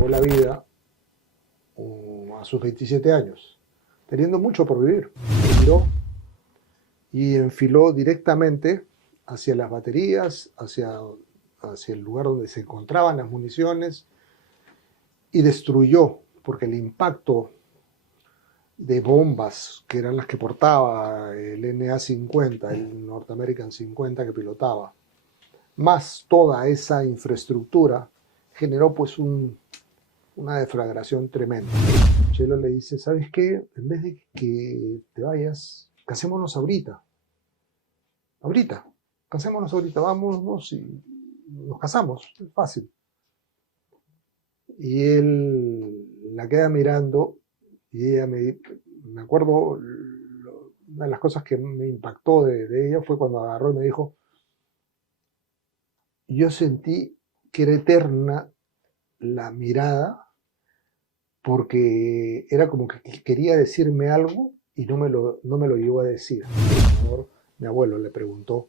entregó la vida a sus 27 años, teniendo mucho por vivir. Y enfiló directamente hacia las baterías, hacia el lugar donde se encontraban las municiones, y destruyó, porque el impacto de bombas, que eran las que portaba el NA-50, el North American 50 que pilotaba, más toda esa infraestructura, generó pues una deflagración tremenda. Chelo le dice, ¿sabes qué? En vez de que te vayas, casémonos ahorita. Ahorita, casémonos ahorita, vámonos y nos casamos, es fácil. Y él la queda mirando y ella me acuerdo, una de las cosas que me impactó de ella fue cuando agarró y me dijo, yo sentí que era eterna la mirada porque era como que quería decirme algo y no me lo llegó a decir. Mi abuelo le preguntó,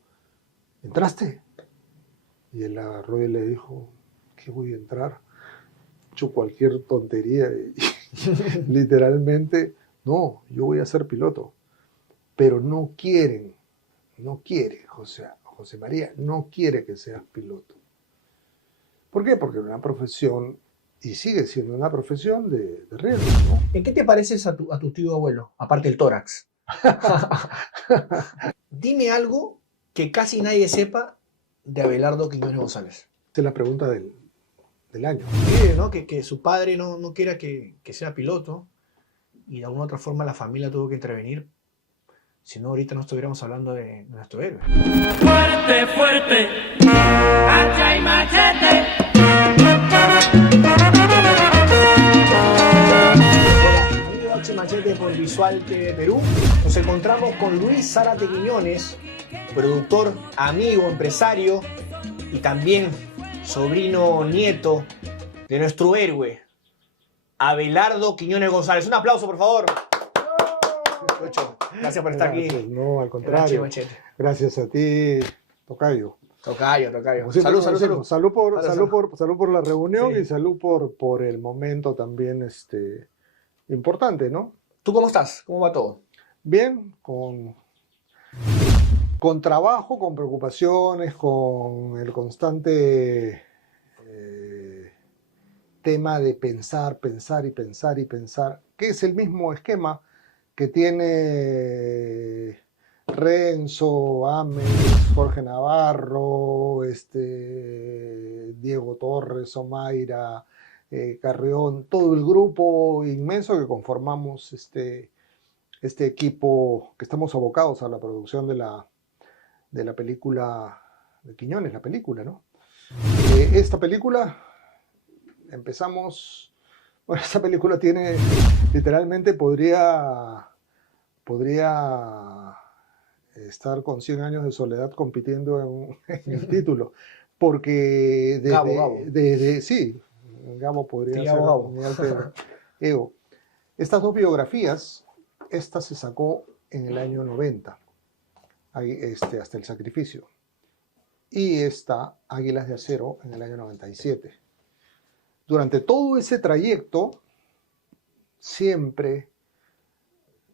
¿entraste? Y él agarró y le dijo, ¿qué voy a entrar? Hecho cualquier tontería. Literalmente, no, yo voy a ser piloto. Pero no quiere, José María, no quiere que seas piloto. ¿Por qué? Porque es una profesión, y sigue siendo una profesión de riesgo, ¿no? ¿En qué te pareces a tu tío abuelo, aparte del tórax? Dime algo que casi nadie sepa de Abelardo Quiñones González. Esa es la pregunta del año. Sí, ¿no? Que su padre no quiera que sea piloto y de alguna otra forma la familia tuvo que intervenir. Si no, ahorita no estuviéramos hablando de nuestro héroe. Fuerte, fuerte, hacha y machete. Amigo Hacha y Machete por Visual TV Perú. Nos encontramos con Luis Zárate Quiñones, productor, amigo, empresario y también sobrino nieto de nuestro héroe, Abelardo Quiñones González. Un aplauso, por favor. Gracias por estar aquí. No, al contrario. Gracias a ti, Tocayo. Tocayo. Salud por la reunión, sí. Y salud por el momento también importante, ¿no? ¿Tú cómo estás? ¿Cómo va todo? Bien, con trabajo, con preocupaciones, con el constante tema de pensar, que es el mismo esquema que tiene Renzo, Ames, Jorge Navarro, Diego Torres, Omaira, Carrión, todo el grupo inmenso que conformamos este equipo, que estamos abocados a la producción de la película de Quiñones, la película, ¿no? Esta película, empezamos, bueno, esta película tiene, literalmente podría estar con 100 años de soledad compitiendo en el título, porque Gabo. Sí, Gabo podría ser Gabo. mi alter ego. Estas dos biografías, esta se sacó en el año 90, hasta el sacrificio, y esta, Águilas de Acero, en el año 97. Durante todo ese trayecto, siempre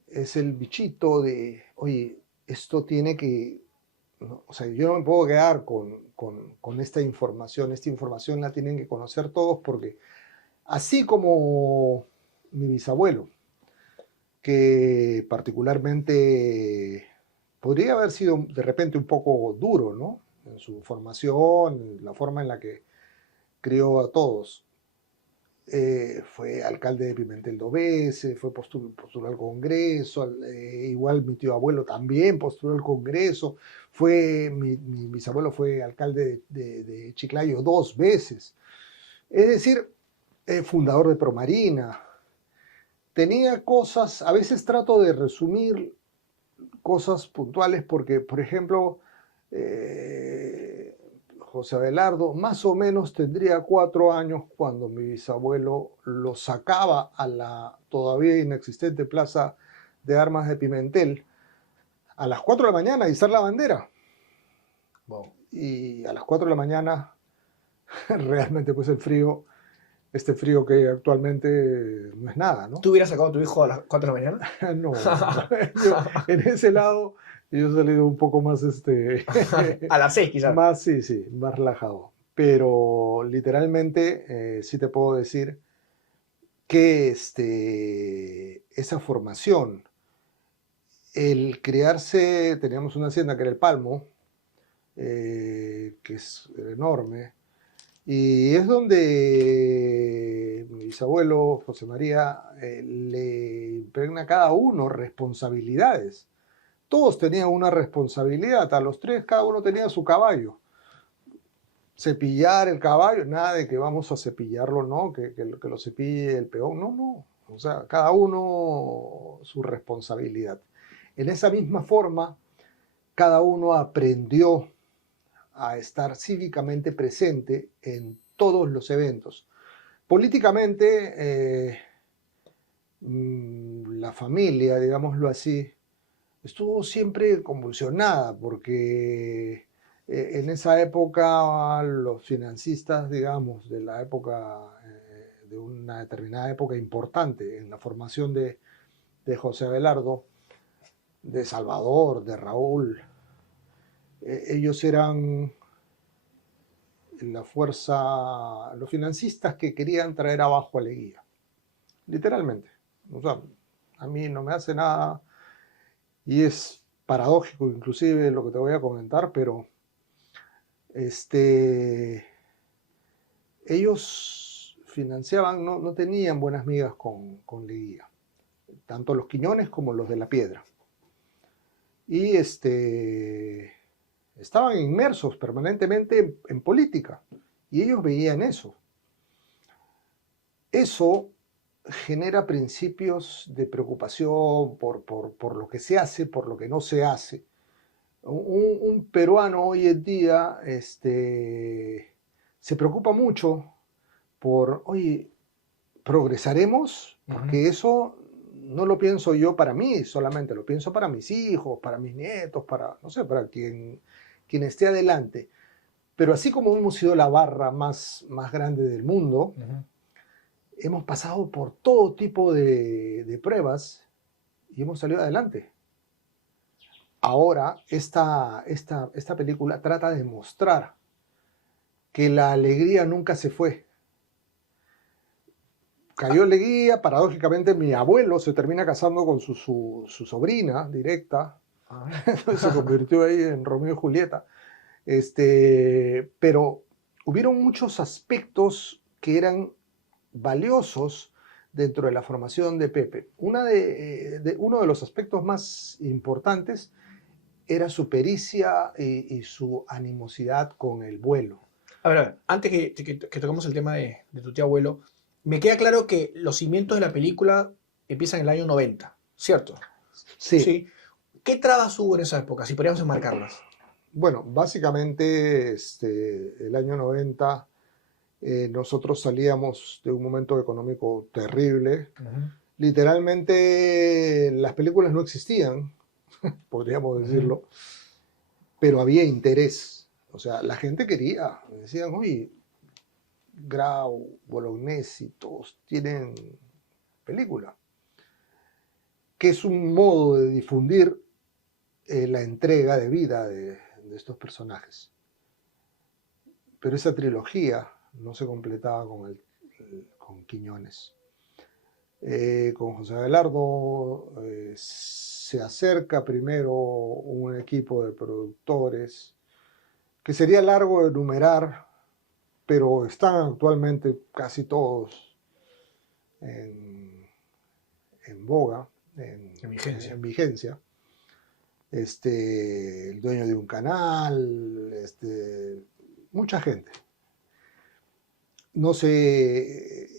es el bichito de, oye, esto tiene que, ¿no? O sea, yo no me puedo quedar con esta información la tienen que conocer todos, porque así como mi bisabuelo, que particularmente podría haber sido de repente un poco duro, ¿no? En su formación, la forma en la que crió a todos. Fue alcalde de Pimentel 2 veces, fue postuló al Congreso, igual mi tío abuelo también postuló al Congreso, mi bisabuelo fue alcalde de Chiclayo 2 veces, es decir, fundador de Promarina. Tenía cosas, a veces trato de resumir cosas puntuales porque, por ejemplo, José Abelardo más o menos tendría 4 años cuando mi bisabuelo lo sacaba a la todavía inexistente Plaza de Armas de Pimentel a las 4 de la mañana a izar la bandera. Wow. Y a las 4 de la mañana realmente pues el frío este frío que actualmente no es nada, ¿no? ¿Tú hubieras sacado a tu hijo a las 4 de la mañana? No, en ese lado yo he salido un poco más, A las 6 quizás. más, sí, sí, más relajado. Pero literalmente sí te puedo decir que esa formación, el criarse, teníamos una hacienda que era el Palmo, que es enorme, y es donde mi bisabuelo José María le impregna a cada uno responsabilidades. Todos tenían una responsabilidad, a los 3 cada uno tenía su caballo. Cepillar el caballo, nada de que vamos a cepillarlo, no, que lo cepille el peón, no, no. O sea, cada uno su responsabilidad. En esa misma forma, cada uno aprendió a estar cívicamente presente en todos los eventos. Políticamente, la familia, digámoslo así, estuvo siempre convulsionada porque en esa época los financistas, digamos, de la época, de una determinada época importante en la formación de José Abelardo, de Salvador, de Raúl, ellos eran la fuerza, los financistas que querían traer abajo a Leguía, literalmente. O sea, a mí no me hace nada y es paradójico inclusive lo que te voy a comentar, pero ellos financiaban, no tenían buenas migas con Leguía, tanto los Quiñones como los de la Piedra. Y estaban inmersos permanentemente en política y ellos veían eso. Eso genera principios de preocupación por lo que se hace, por lo que no se hace. Un peruano hoy en día se preocupa mucho por, oye, ¿progresaremos? Porque eso no lo pienso yo para mí solamente, lo pienso para mis hijos, para mis nietos, para, no sé, para quien esté adelante. Pero así como hemos sido la barra más grande del mundo, hemos pasado por todo tipo de pruebas y hemos salido adelante. Ahora, esta película trata de mostrar que la alegría nunca se fue. Cayó Leguía, paradójicamente mi abuelo se termina casando con su sobrina directa, se convirtió ahí en Romeo y Julieta. Pero hubieron muchos aspectos que eran valiosos dentro de la formación de Pepe. Uno de los aspectos más importantes era su pericia y su animosidad con el vuelo. A ver, antes que toquemos el tema de tu tío abuelo, me queda claro que los cimientos de la película empiezan en el año 90, ¿cierto? Sí. ¿Sí? ¿Qué trabas hubo en esa época, si podríamos enmarcarlas? Bueno, básicamente el año 90 nosotros salíamos de un momento económico terrible. Literalmente las películas no existían, podríamos decirlo, pero había interés. O sea, la gente quería, decían, oye, Grau, Bolognesi, todos tienen película, que es un modo de difundir la entrega de vida de estos personajes. Pero esa trilogía no se completaba con Quiñones. Con José Abelardo se acerca primero un equipo de productores que sería largo de enumerar, pero están actualmente casi todos en boga, en vigencia. El dueño de un canal, mucha gente. No sé,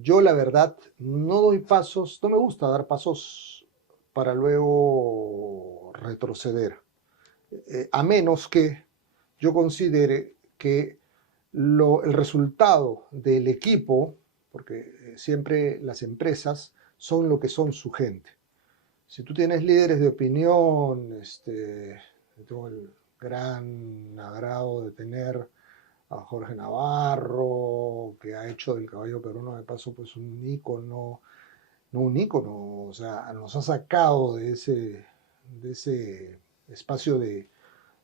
yo la verdad no doy pasos, no me gusta dar pasos para luego retroceder, a menos que yo considere que el resultado del equipo, porque siempre las empresas son lo que son su gente. Si tú tienes líderes de opinión, tengo el gran agrado de tener a Jorge Navarro, que ha hecho del caballo peruano de paso pues un ícono, no un ícono, o sea, nos ha sacado de ese espacio de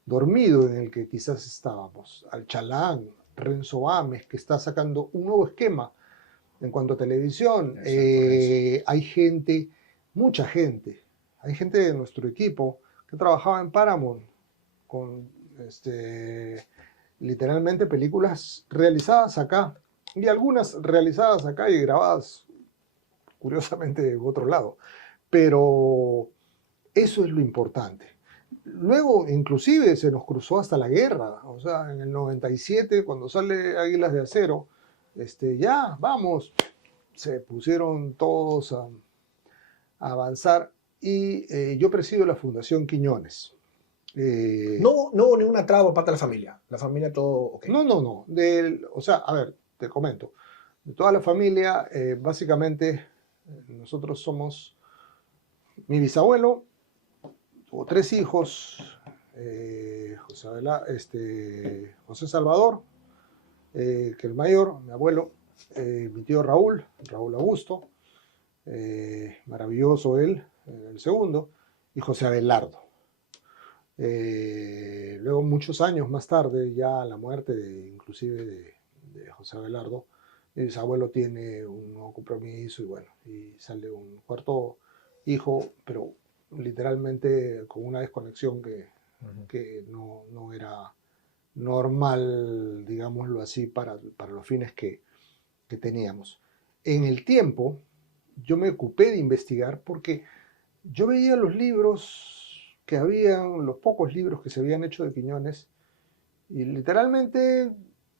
dormido en el que quizás estábamos. Al Chalán, Renzo Ames, que está sacando un nuevo esquema en cuanto a televisión. Hay gente, mucha gente, hay gente de nuestro equipo que trabajaba en Paramount con literalmente películas realizadas acá y algunas realizadas acá y grabadas curiosamente en otro lado. Pero eso es lo importante. Luego, inclusive, se nos cruzó hasta la guerra. O sea, en el 97, cuando sale Águilas de Acero, ya, vamos, se pusieron todos a avanzar. Y yo presido la Fundación Quiñones. No hubo ninguna traba por parte de la familia. La familia todo ok. No. O sea, a ver, te comento. De toda la familia, básicamente, nosotros somos mi bisabuelo, tuvo 3 hijos, José Salvador, que el mayor, mi abuelo, mi tío Raúl Augusto, maravilloso él, el segundo, y José Abelardo. Luego, muchos años más tarde, ya la muerte inclusive de José Abelardo, mi bisabuelo tiene un nuevo compromiso y bueno, y sale un cuarto hijo, pero literalmente con una desconexión que no era normal, digámoslo así, para los fines que teníamos. En el tiempo, yo me ocupé de investigar porque yo veía los libros que habían, los pocos libros que se habían hecho de Quiñones, y literalmente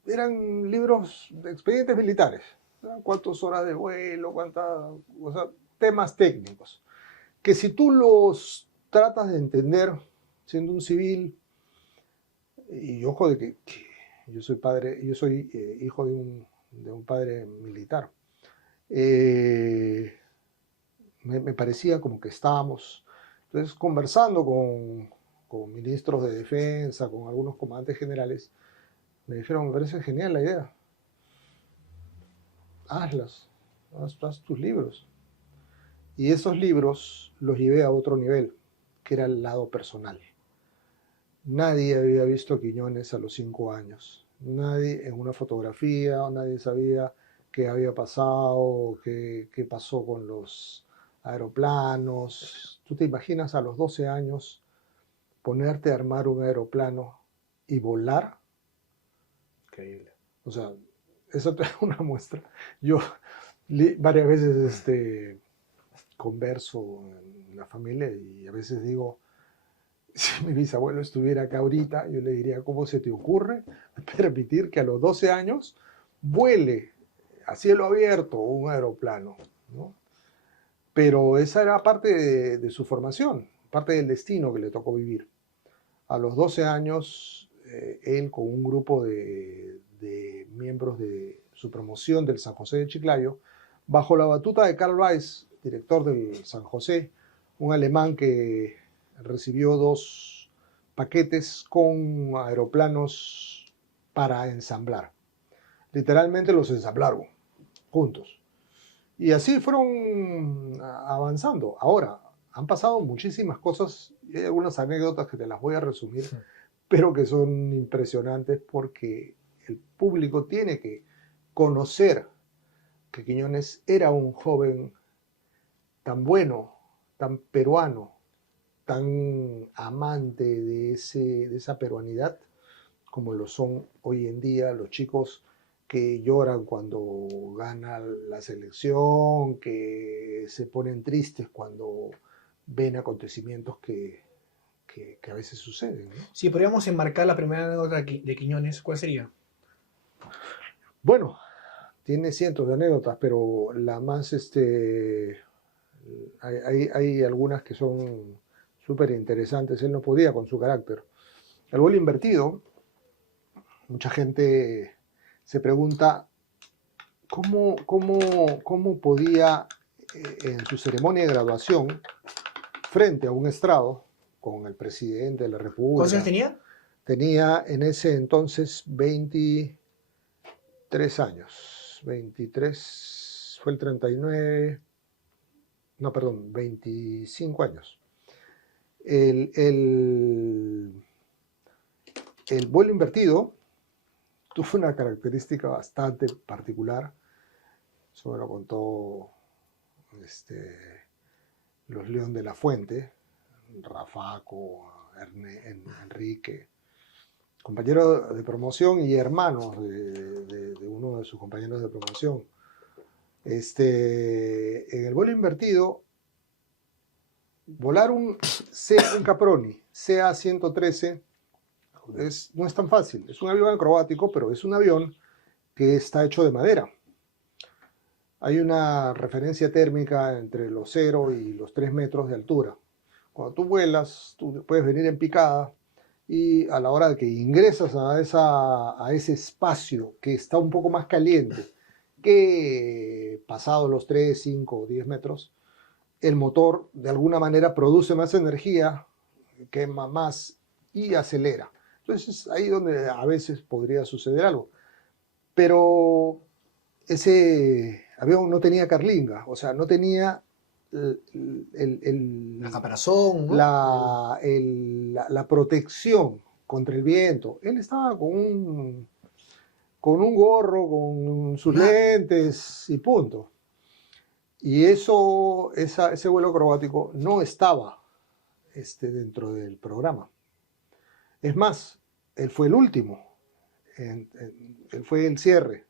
eran libros de expedientes militares. ¿Cuántas horas de vuelo? O sea, temas técnicos. Que si tú los tratas de entender siendo un civil, y ojo de que yo soy hijo de un padre militar, me parecía como que estábamos entonces conversando con ministros de defensa, con algunos comandantes generales, me dijeron, me parece genial la idea, haz tus libros. Y esos libros los llevé a otro nivel, que era el lado personal. Nadie había visto a Quiñones a los 5 años. Nadie en una fotografía, nadie sabía qué había pasado, qué pasó con los aeroplanos. ¿Tú te imaginas a los 12 años ponerte a armar un aeroplano y volar? Increíble. O sea, eso es una muestra. Yo varias veces converso en la familia y a veces digo, si mi bisabuelo estuviera acá ahorita, yo le diría, ¿cómo se te ocurre permitir que a los 12 años vuele a cielo abierto un aeroplano? ¿No? Pero esa era parte de su formación, parte del destino que le tocó vivir. A los 12 años, él con un grupo de miembros de su promoción del San José de Chiclayo, bajo la batuta de Karl Weiss, director del San José, un alemán que recibió 2 paquetes con aeroplanos para ensamblar. Literalmente los ensamblaron juntos. Y así fueron avanzando. Ahora, han pasado muchísimas cosas y hay algunas anécdotas que te las voy a resumir, pero que son impresionantes porque el público tiene que conocer que Quiñones era un joven tan bueno, tan peruano, tan amante de esa peruanidad como lo son hoy en día los chicos que lloran cuando gana la selección, que se ponen tristes cuando ven acontecimientos que a veces suceden, ¿no? Si podríamos enmarcar la primera anécdota de Quiñones, ¿cuál sería? Bueno, tiene cientos de anécdotas, pero la más, hay algunas que son súper interesantes. Él no podía con su carácter. El gol invertido, mucha gente se pregunta cómo podía en su ceremonia de graduación, frente a un estrado, con el presidente de la República. ¿Cuántos años tenía? Tenía en ese entonces 23 años. 23, fue el 39, no, perdón, 25 años. El vuelo invertido tuvo una característica bastante particular. Eso me lo contó los León de la Fuente, Rafaco, Enrique, compañero de promoción y hermanos de uno de sus compañeros de promoción. En el vuelo invertido, volar un Caproni CA-113 no es tan fácil. Es un avión acrobático, pero es un avión que está hecho de madera. Hay una referencia térmica entre los 0 y los 3 metros de altura. Cuando tú vuelas, tú puedes venir en picada y a la hora de que ingresas a ese espacio que está un poco más caliente que pasado los 3, 5 o 10 metros, el motor de alguna manera produce más energía, quema más y acelera. Entonces es ahí donde a veces podría suceder algo. Pero ese avión no tenía carlinga, o sea, no tenía la caparazón, ¿no? la protección contra el viento. Él estaba con un gorro, con sus lentes y punto. Y ese vuelo acrobático no estaba dentro del programa. Es más, él fue el último. Él fue el cierre.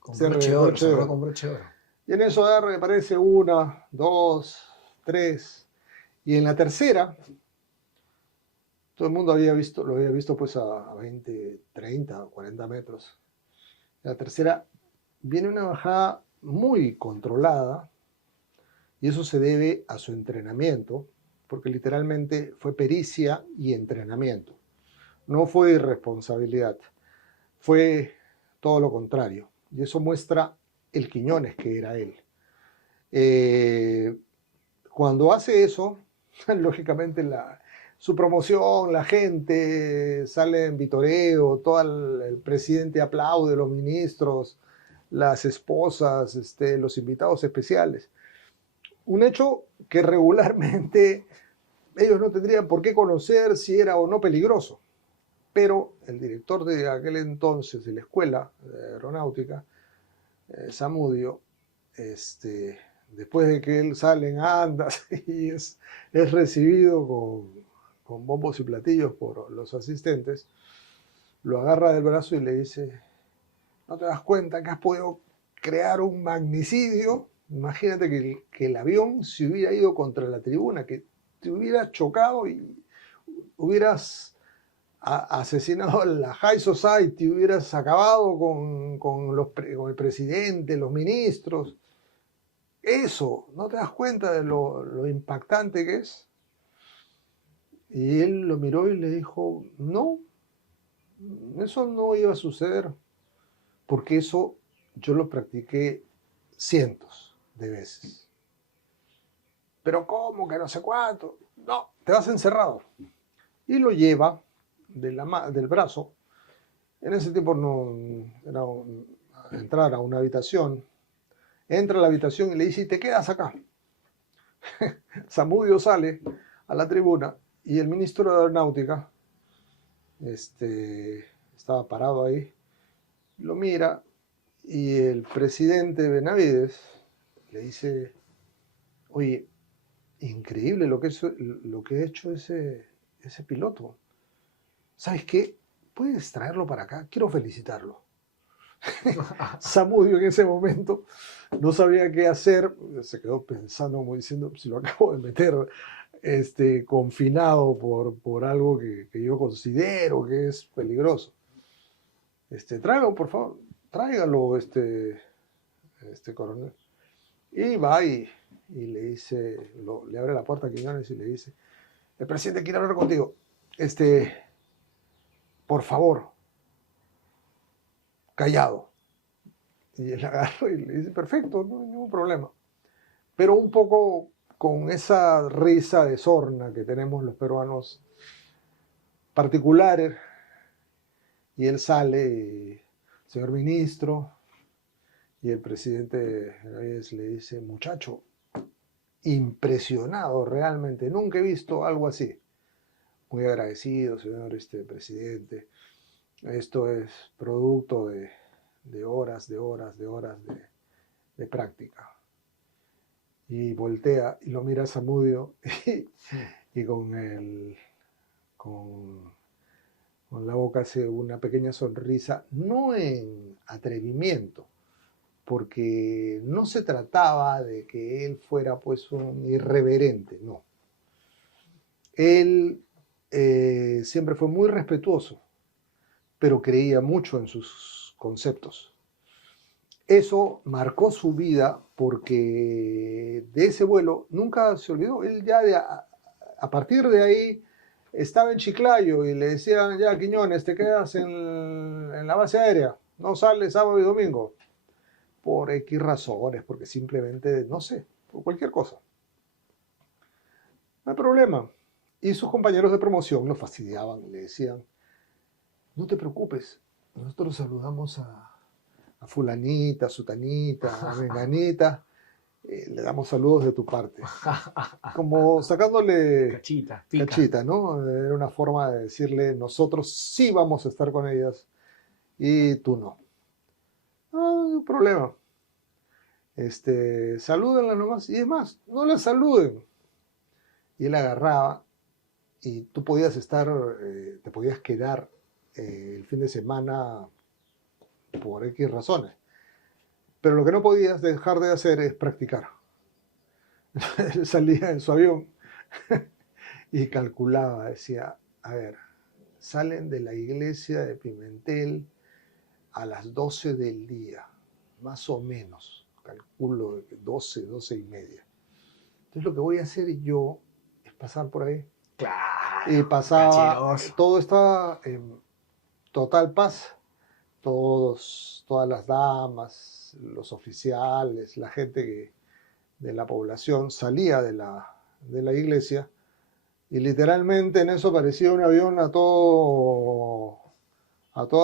Con broche de oro, con broche de oro. Y en eso aparece 1, 2, 3. Y en la tercera, todo el mundo lo había visto pues a 20, 30, 40 metros. En la tercera viene una bajada muy controlada. Y eso se debe a su entrenamiento, porque literalmente fue pericia y entrenamiento. No fue irresponsabilidad, fue todo lo contrario. Y eso muestra el Quiñones que era él. Cuando hace eso, lógicamente su promoción, la gente sale en vitoreo, todo el presidente aplaude, los ministros, las esposas, los invitados especiales. Un hecho que regularmente ellos no tendrían por qué conocer si era o no peligroso. Pero el director de aquel entonces de la escuela de aeronáutica, Zamudio, después de que él sale en andas y es recibido con bombos y platillos por los asistentes, lo agarra del brazo y le dice: ¿no te das cuenta que has podido crear un magnicidio? Imagínate que el avión se hubiera ido contra la tribuna, que te hubiera chocado y hubieras asesinado a la High Society, hubieras acabado con el presidente, los ministros. Eso, ¿no te das cuenta de lo impactante que es? Y él lo miró y le dijo: no, eso no iba a suceder, porque eso yo lo practiqué cientos de veces. Pero ¿cómo? Que no sé cuánto. No, te vas encerrado. Y lo lleva del brazo. En ese tiempo no era entrar a una habitación. Entra a la habitación y le dice: y te quedas acá. Zamudio sale a la tribuna y el ministro de Aeronáutica estaba parado ahí, lo mira, y el presidente Benavides le dice: oye, increíble lo que ha hecho ese piloto. ¿Sabes qué? ¿Puedes traerlo para acá? Quiero felicitarlo. Zamudio en ese momento no sabía qué hacer, se quedó pensando como diciendo: si lo acabo de meter confinado por algo que yo considero que es peligroso. Tráigalo, por favor, tráigalo, coronel. Y va y le dice, le abre la puerta a Quiñones y le dice: el presidente quiere hablar contigo. Por favor, callado. Y él agarra y le dice: perfecto, no hay ningún problema. Pero un poco con esa risa de sorna que tenemos los peruanos particulares, Y él sale, señor ministro, y el presidente Benavides le dice, muchacho, impresionado realmente, nunca he visto algo así. Muy agradecido, señor presidente. Esto es producto de horas de práctica. Y voltea y lo mira a Zamudio y con la boca hace una pequeña sonrisa, no en atrevimiento, porque no se trataba de que él fuera pues un irreverente, no. Él siempre fue muy respetuoso, pero creía mucho en sus conceptos. Eso marcó su vida porque de ese vuelo nunca se olvidó. Él ya a partir de ahí estaba en Chiclayo y le decían, ya Quiñones, te quedas en la base aérea, no sales sábado y domingo. Por X razones, porque simplemente, no sé, por cualquier cosa. No hay problema. Y sus compañeros de promoción lo fastidiaban, le decían, no te preocupes, nosotros saludamos a fulanita, a sutanita, a menganita, le damos saludos de tu parte. Como sacándole cachita, ¿no? Era una forma de decirle, nosotros sí vamos a estar con ellas y tú no. No hay problema. Salúdenla nomás. Y es más, no la saluden. Y él agarraba y tú podías te podías quedar el fin de semana por X razones. Pero lo que no podías dejar de hacer es practicar. Él salía en su avión y calculaba, decía, a ver, salen de la iglesia de Pimentel a las 12 del día, más o menos, calculo 12 y media. Entonces lo que voy a hacer yo es pasar por ahí. Claro. Y pasaba, cachiroso. todo estaba en total paz, todas las damas, los oficiales, la gente de la población salía de la iglesia y literalmente en eso parecía un avión a toda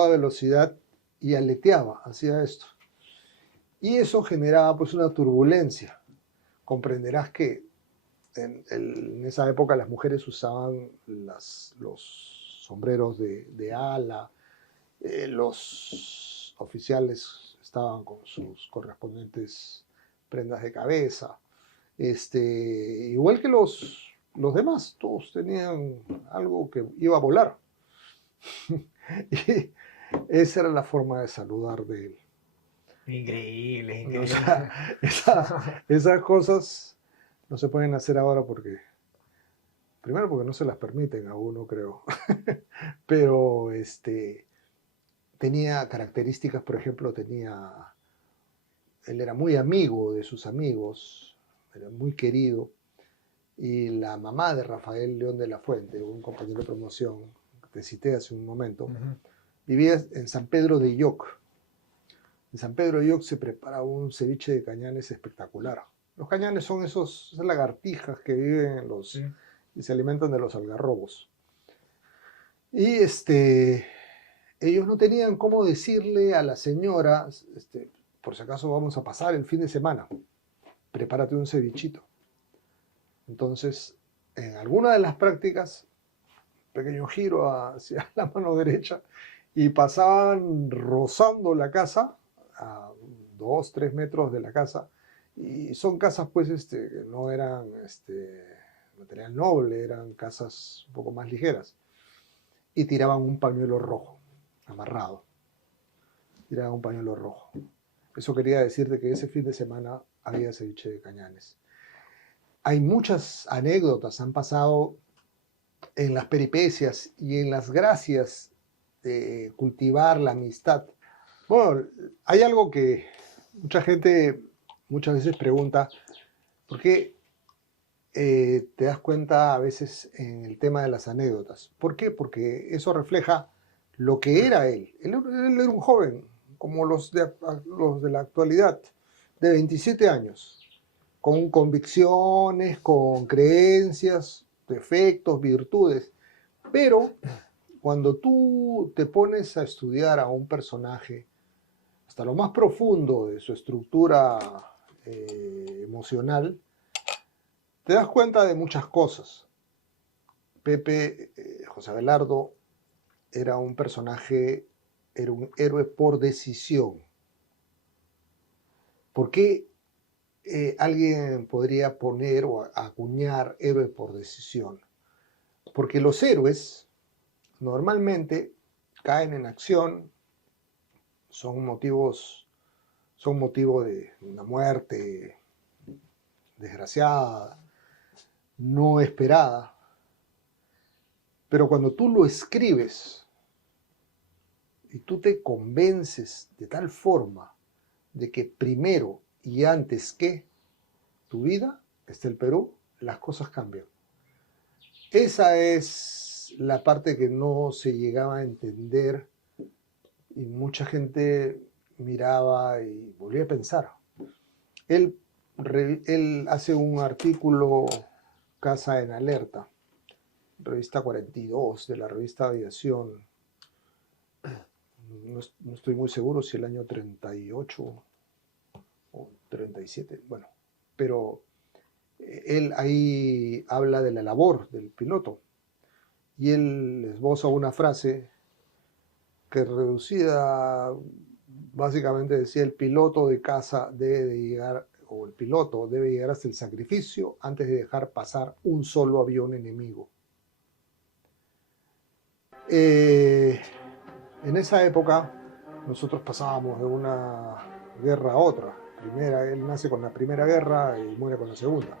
velocidad y aleteaba, hacía esto. Y eso generaba pues una turbulencia. Comprenderás que en esa época las mujeres usaban los sombreros de ala, los oficiales estaban con sus correspondientes prendas de cabeza, igual que los demás, todos tenían algo que iba a volar. Y esa era la forma de saludar de él. Increíble, O increíble. sea, esas cosas no se pueden hacer ahora primero porque no se las permiten a uno, creo. Pero tenía características, por ejemplo, él era muy amigo de sus amigos, era muy querido. Y la mamá de Rafael León de la Fuente, un compañero de promoción que te cité hace un momento, vivía en San Pedro de Yoc. En San Pedro de Yoc se prepara un ceviche de cañanes espectacular. Los cañanes son esas lagartijas que viven y se alimentan de los algarrobos. Y ellos no tenían cómo decirle a la señora, por si acaso vamos a pasar el fin de semana, prepárate un cevichito. Entonces, en alguna de las prácticas, pequeño giro hacia la mano derecha y pasaban rozando la casa a 2-3 metros de la casa, y son casas pues que no eran material noble, eran casas un poco más ligeras, y tiraban un pañuelo rojo amarrado, tiraban un pañuelo rojo. Eso quería decirte que ese fin de semana había ceviche de cañanes. Hay muchas anécdotas, han pasado en las peripecias y en las gracias de cultivar la amistad. Bueno, hay algo que mucha gente muchas veces pregunta, ¿por qué te das cuenta a veces en el tema de las anécdotas? ¿Por qué? Porque eso refleja lo que era él. Él era un joven, como los de la actualidad, de 27 años, con convicciones, con creencias, defectos, virtudes, pero cuando tú te pones a estudiar a un personaje hasta lo más profundo de su estructura emocional, te das cuenta de muchas cosas. Pepe, José Abelardo, era un personaje, era un héroe por decisión. ¿Por qué alguien podría poner o acuñar héroe por decisión? Porque los héroes normalmente caen en acción, son motivo de una muerte desgraciada, no esperada. Pero cuando tú lo escribes y tú te convences de tal forma de que primero y antes que tu vida está el Perú, las cosas cambian. Esa es la parte que no se llegaba a entender y mucha gente miraba y volvía a pensar. Él hace un artículo, Casa en Alerta, revista 42 de la revista Aviación. No estoy muy seguro si el año 38 o 37, bueno, pero él ahí habla de la labor del piloto y él esboza una frase que reducida básicamente decía: el piloto de caza debe de llegar, o el piloto debe llegar hasta el sacrificio antes de dejar pasar un solo avión enemigo. En esa época nosotros pasábamos de una guerra a otra. Él nace con la Primera Guerra y muere con la Segunda.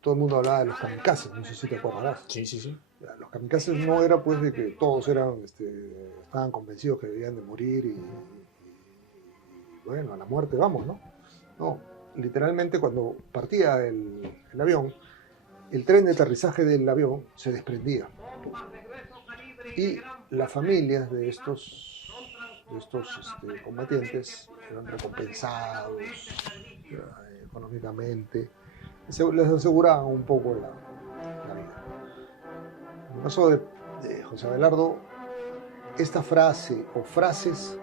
Todo el mundo hablaba de los kamikazes, no sé si te acordarás. Sí, sí, sí. Los kamikazes no era pues de que todos estaban convencidos que debían de morir y bueno, a la muerte vamos, ¿no? No, literalmente cuando partía el avión, el tren de aterrizaje del avión se desprendía y las familias de estos combatientes eran recompensados económicamente, les aseguraban un poco la vida. En el caso de José Abelardo, esta frase o frases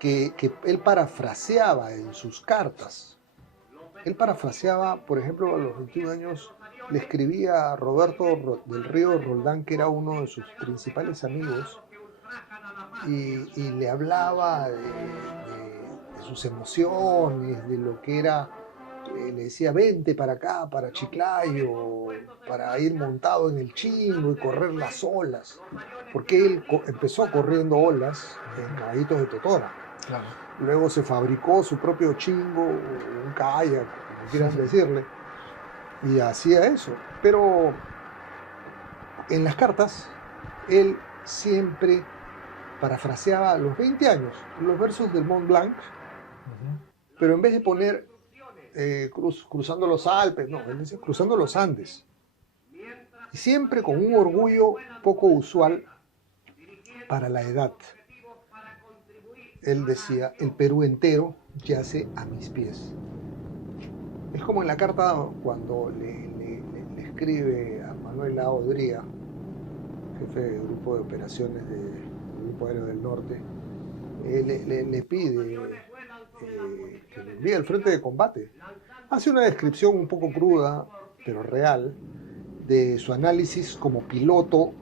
que él parafraseaba en sus cartas. Él parafraseaba, por ejemplo, a los 21 años, le escribía a Roberto del Río Roldán, que era uno de sus principales amigos, y le hablaba de sus emociones, de lo que era, le decía: vente para acá, para Chiclayo, para ir montado en el Chingo y correr las olas, porque él empezó corriendo olas en caballitos de Totora. Claro. Luego se fabricó su propio Chingo, un kayak, como quieran decirle, y hacía eso. Pero en las cartas, él siempre parafraseaba a los 20 años los versos del Mont Blanc, pero en vez de poner cruzando los Alpes, no, él decía cruzando los Andes. Y siempre con un orgullo poco usual para la edad. Él decía: el Perú entero yace a mis pies. Es como en la carta cuando le escribe a Manuel Laodría, jefe del grupo de operaciones del Grupo Aéreo del Norte, le pide que lo envíe al frente de combate. Hace una descripción un poco cruda, pero real, de su análisis como piloto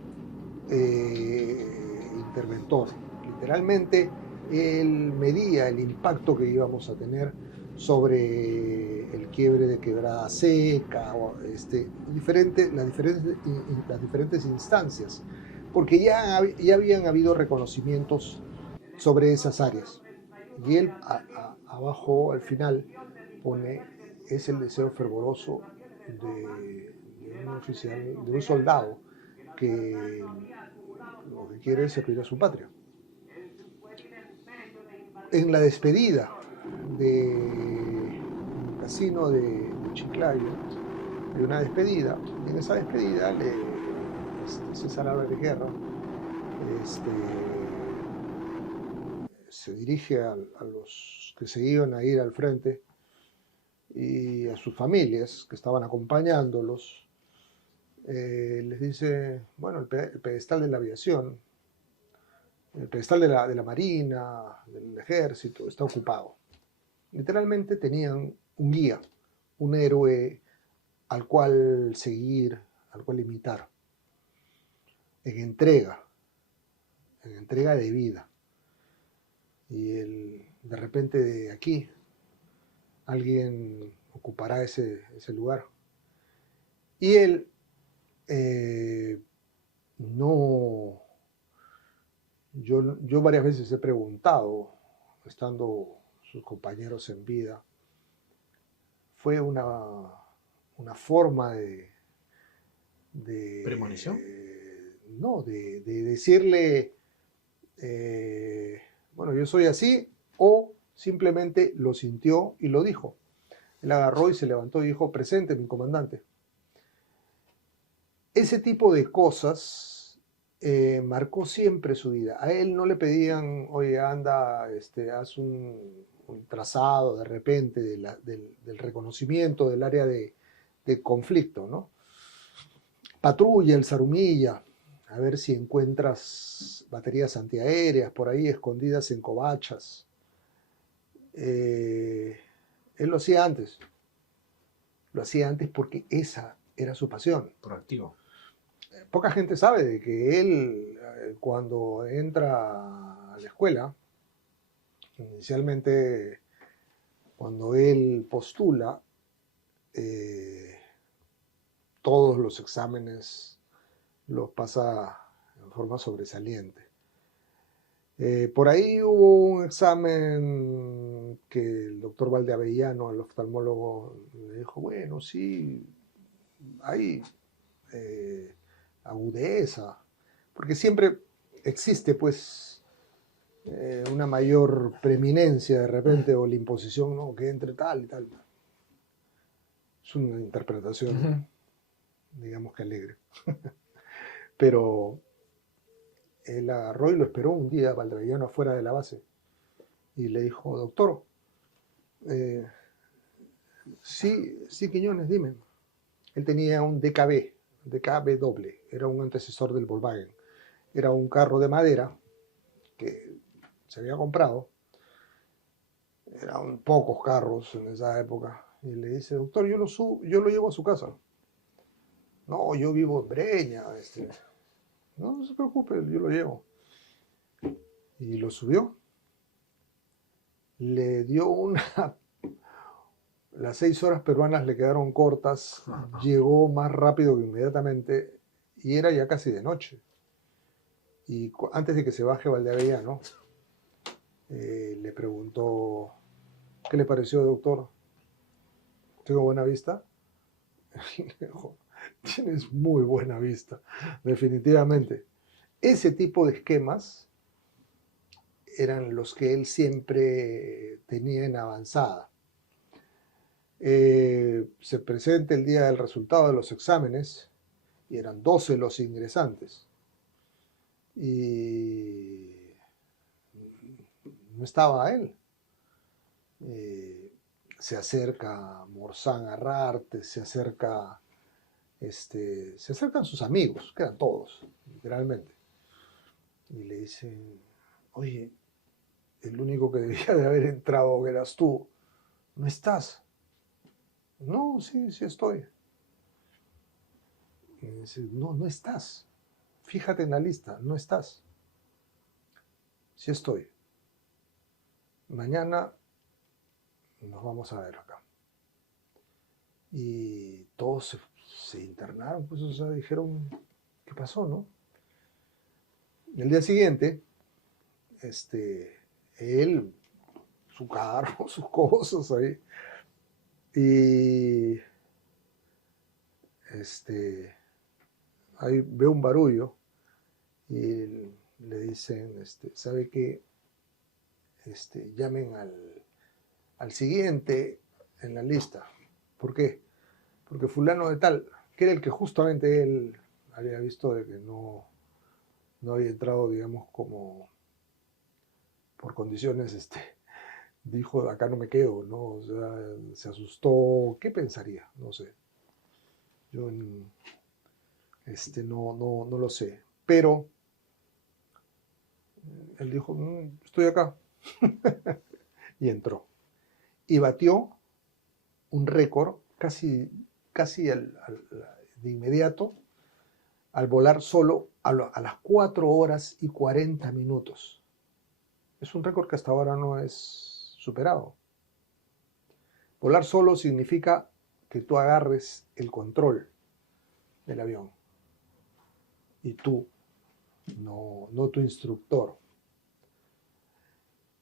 interventor. Literalmente, él medía el impacto que íbamos a tener sobre el quiebre de Quebrada Seca, o las diferentes instancias, porque ya habían habido reconocimientos sobre esas áreas. Y él abajo, al final, pone: es el deseo fervoroso de un oficial, de un soldado que lo que quiere es servir a su patria. En la despedida del casino de Chiclayo, de una despedida, en esa despedida César Álvarez Guerra se dirige a los que se iban a ir al frente y a sus familias que estaban acompañándolos, les dice, bueno, el pedestal de la aviación, el pedestal de la marina, del ejército, está ocupado. Literalmente tenían un guía, un héroe al cual seguir, al cual imitar, en entrega de vida. Y de repente de aquí alguien ocupará ese lugar. Y él no... Yo varias veces he preguntado, estando sus compañeros en vida, fue una forma de ¿Premonición? no, de decirle, bueno, yo soy así, o simplemente lo sintió y lo dijo. Él agarró y se levantó y dijo, presente, mi comandante. Ese tipo de cosas marcó siempre su vida. A él no le pedían, oye, anda, haz un trazado de repente del reconocimiento del área de conflicto, ¿no? Patrulla el Zarumilla, a ver si encuentras baterías antiaéreas por ahí escondidas en covachas. Él lo hacía antes. Lo hacía antes porque esa era su pasión. Proactivo. Poca gente sabe de que él, cuando entra a la escuela, inicialmente, cuando él postula, todos los exámenes los pasa en forma sobresaliente. Por ahí hubo un examen que el doctor Valdeavellano, el oftalmólogo, le dijo, bueno, sí, hay agudeza, porque siempre existe pues una mayor preeminencia de repente o la imposición, ¿no? Que entre tal y tal. Es una interpretación, digamos que alegre. Pero él agarró y lo esperó un día Valdeavellano afuera de la base y le dijo, doctor, sí, Quiñones, dime. Él tenía un DKB doble, era un antecesor del Volkswagen. Era un carro de madera que se había comprado. Eran pocos carros en esa época. Y le dice, doctor, yo lo llevo a su casa. No, yo vivo en Breña. No se preocupe, yo lo llevo. Y lo subió. Le dio Las 6 horas peruanas le quedaron cortas. Llegó más rápido que inmediatamente. Y era ya casi de noche. Y antes de que se baje Valdeavellano, le preguntó, ¿qué le pareció, doctor? ¿Tengo buena vista? Tienes muy buena vista, definitivamente. Ese tipo de esquemas eran los que él siempre tenía en avanzada. Se presenta el día del resultado de los exámenes y eran 12 los ingresantes. Y no estaba él. Se acerca Morzán Arrarte, se acercan sus amigos, que eran todos, literalmente. Y le dicen, oye, el único que debía de haber entrado eras tú. ¿No estás? No, sí estoy. Y dice, no estás. Fíjate en la lista, no estás. Sí estoy. Mañana nos vamos a ver acá. Y todos se internaron, pues, o sea, dijeron, ¿qué pasó, no? El día siguiente, él, su carro, sus cosas ahí, y ahí ve un barullo y le dicen, ¿sabe qué? Llamen al siguiente en la lista. ¿Por qué? Porque fulano de tal, que era el que justamente él había visto de que no había entrado, digamos, como por condiciones, dijo, acá no me quedo, ¿no? O sea, se asustó, ¿qué pensaría? No sé. Yo No lo sé. Pero él dijo, estoy acá. Y entró. Y batió un récord casi de inmediato al volar solo a las 4 horas y 40 minutos. Es un récord que hasta ahora no es superado. Volar solo significa que tú agarres el control del avión y tú, no tu instructor.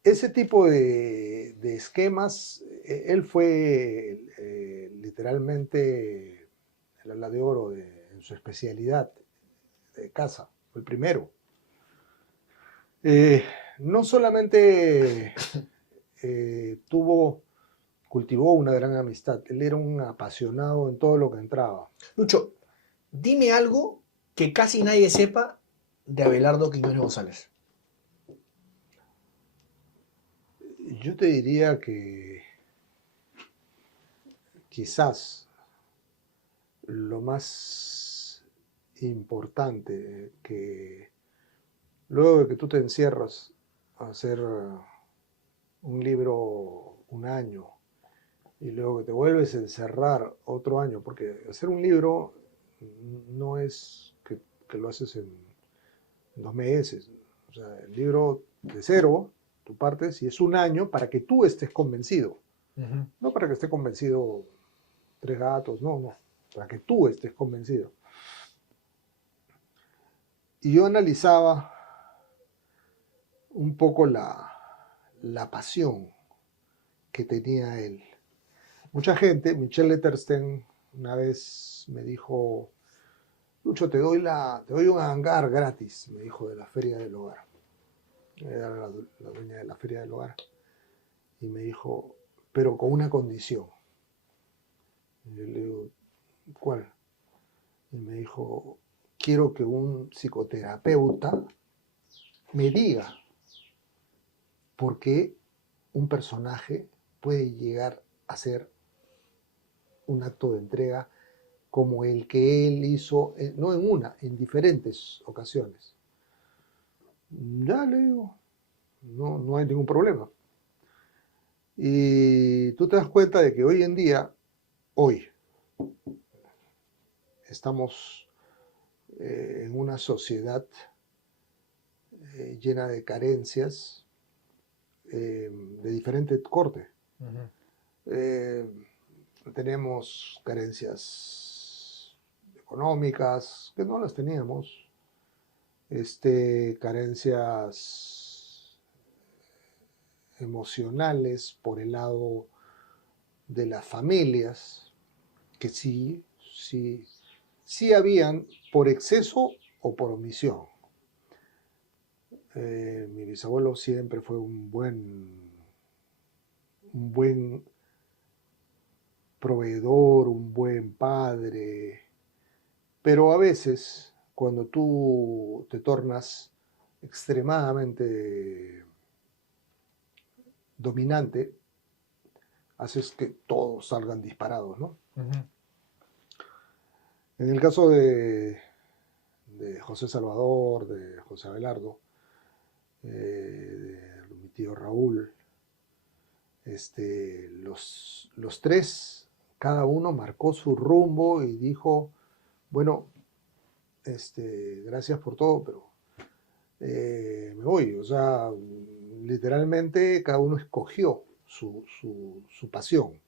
Ese tipo de esquemas, él fue literalmente el ala de oro en su especialidad de caza, fue el primero. No solamente cultivó una gran amistad, él era un apasionado en todo lo que entraba. Lucho, dime algo que casi nadie sepa de Abelardo Quiñones González. Yo te diría que quizás lo más importante que luego de que tú te encierras a hacer un libro un año y luego que te vuelves a encerrar otro año, porque hacer un libro no es que lo haces en 2 meses. O sea, el libro de cero, tú partes y es un año para que tú estés convencido. No para que esté convencido 3 gatos, no, para que tú estés convencido. Y yo analizaba un poco la pasión que tenía él. Mucha gente, Michel Lettersten una vez me dijo, Lucho, te doy un hangar gratis, me dijo, de la Feria del Hogar. Era la dueña de la Feria del Hogar. Y me dijo, pero con una condición. Y yo le digo, ¿cuál? Y me dijo, quiero que un psicoterapeuta me diga por qué un personaje puede llegar a ser un acto de entrega como el que él hizo, no en una, en diferentes ocasiones. Ya le digo, no hay ningún problema. Y tú te das cuenta de que hoy en día, hoy, estamos en una sociedad llena de carencias de diferente corte. Tenemos carencias económicas, que no las teníamos, carencias emocionales por el lado de las familias, que sí habían por exceso o por omisión. Mi bisabuelo siempre fue un buen proveedor, un buen padre, pero a veces cuando tú te tornas extremadamente dominante, haces que todos salgan disparados, ¿no? En el caso de José Salvador, de José Abelardo, de mi tío Raúl, los tres, cada uno marcó su rumbo y dijo, bueno, gracias por todo, pero me voy. O sea, literalmente cada uno escogió su pasión.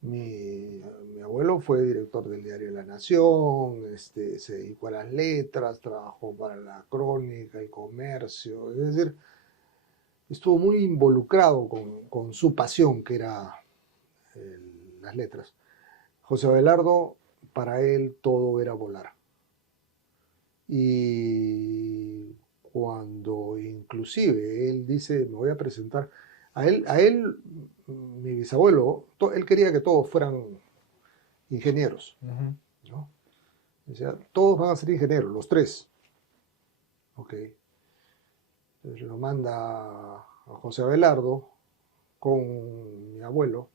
Mi abuelo fue director del diario La Nación, se dedicó a las letras, trabajó para la Crónica, el Comercio, es decir, estuvo muy involucrado con su pasión, que era las letras. José Abelardo, para él todo era volar. Y cuando inclusive él dice, me voy a presentar, a él mi bisabuelo, él quería que todos fueran ingenieros, ¿no? Decía, todos van a ser ingenieros, los tres. Ok. Entonces lo manda a José Abelardo con mi abuelo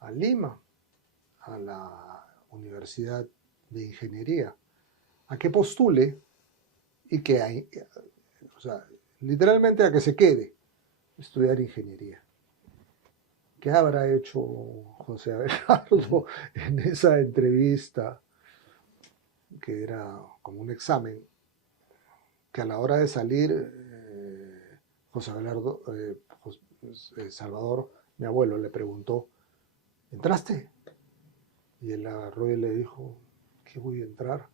a Lima, a la Universidad de Ingeniería. a que postule y o sea, literalmente a que se quede estudiar ingeniería. ¿Qué habrá hecho José Abelardo en esa entrevista, que era como un examen, que a la hora de salir, José Abelardo, Salvador, mi abuelo, le preguntó, ¿entraste? Y él agarró y le dijo, ¿qué voy a entrar?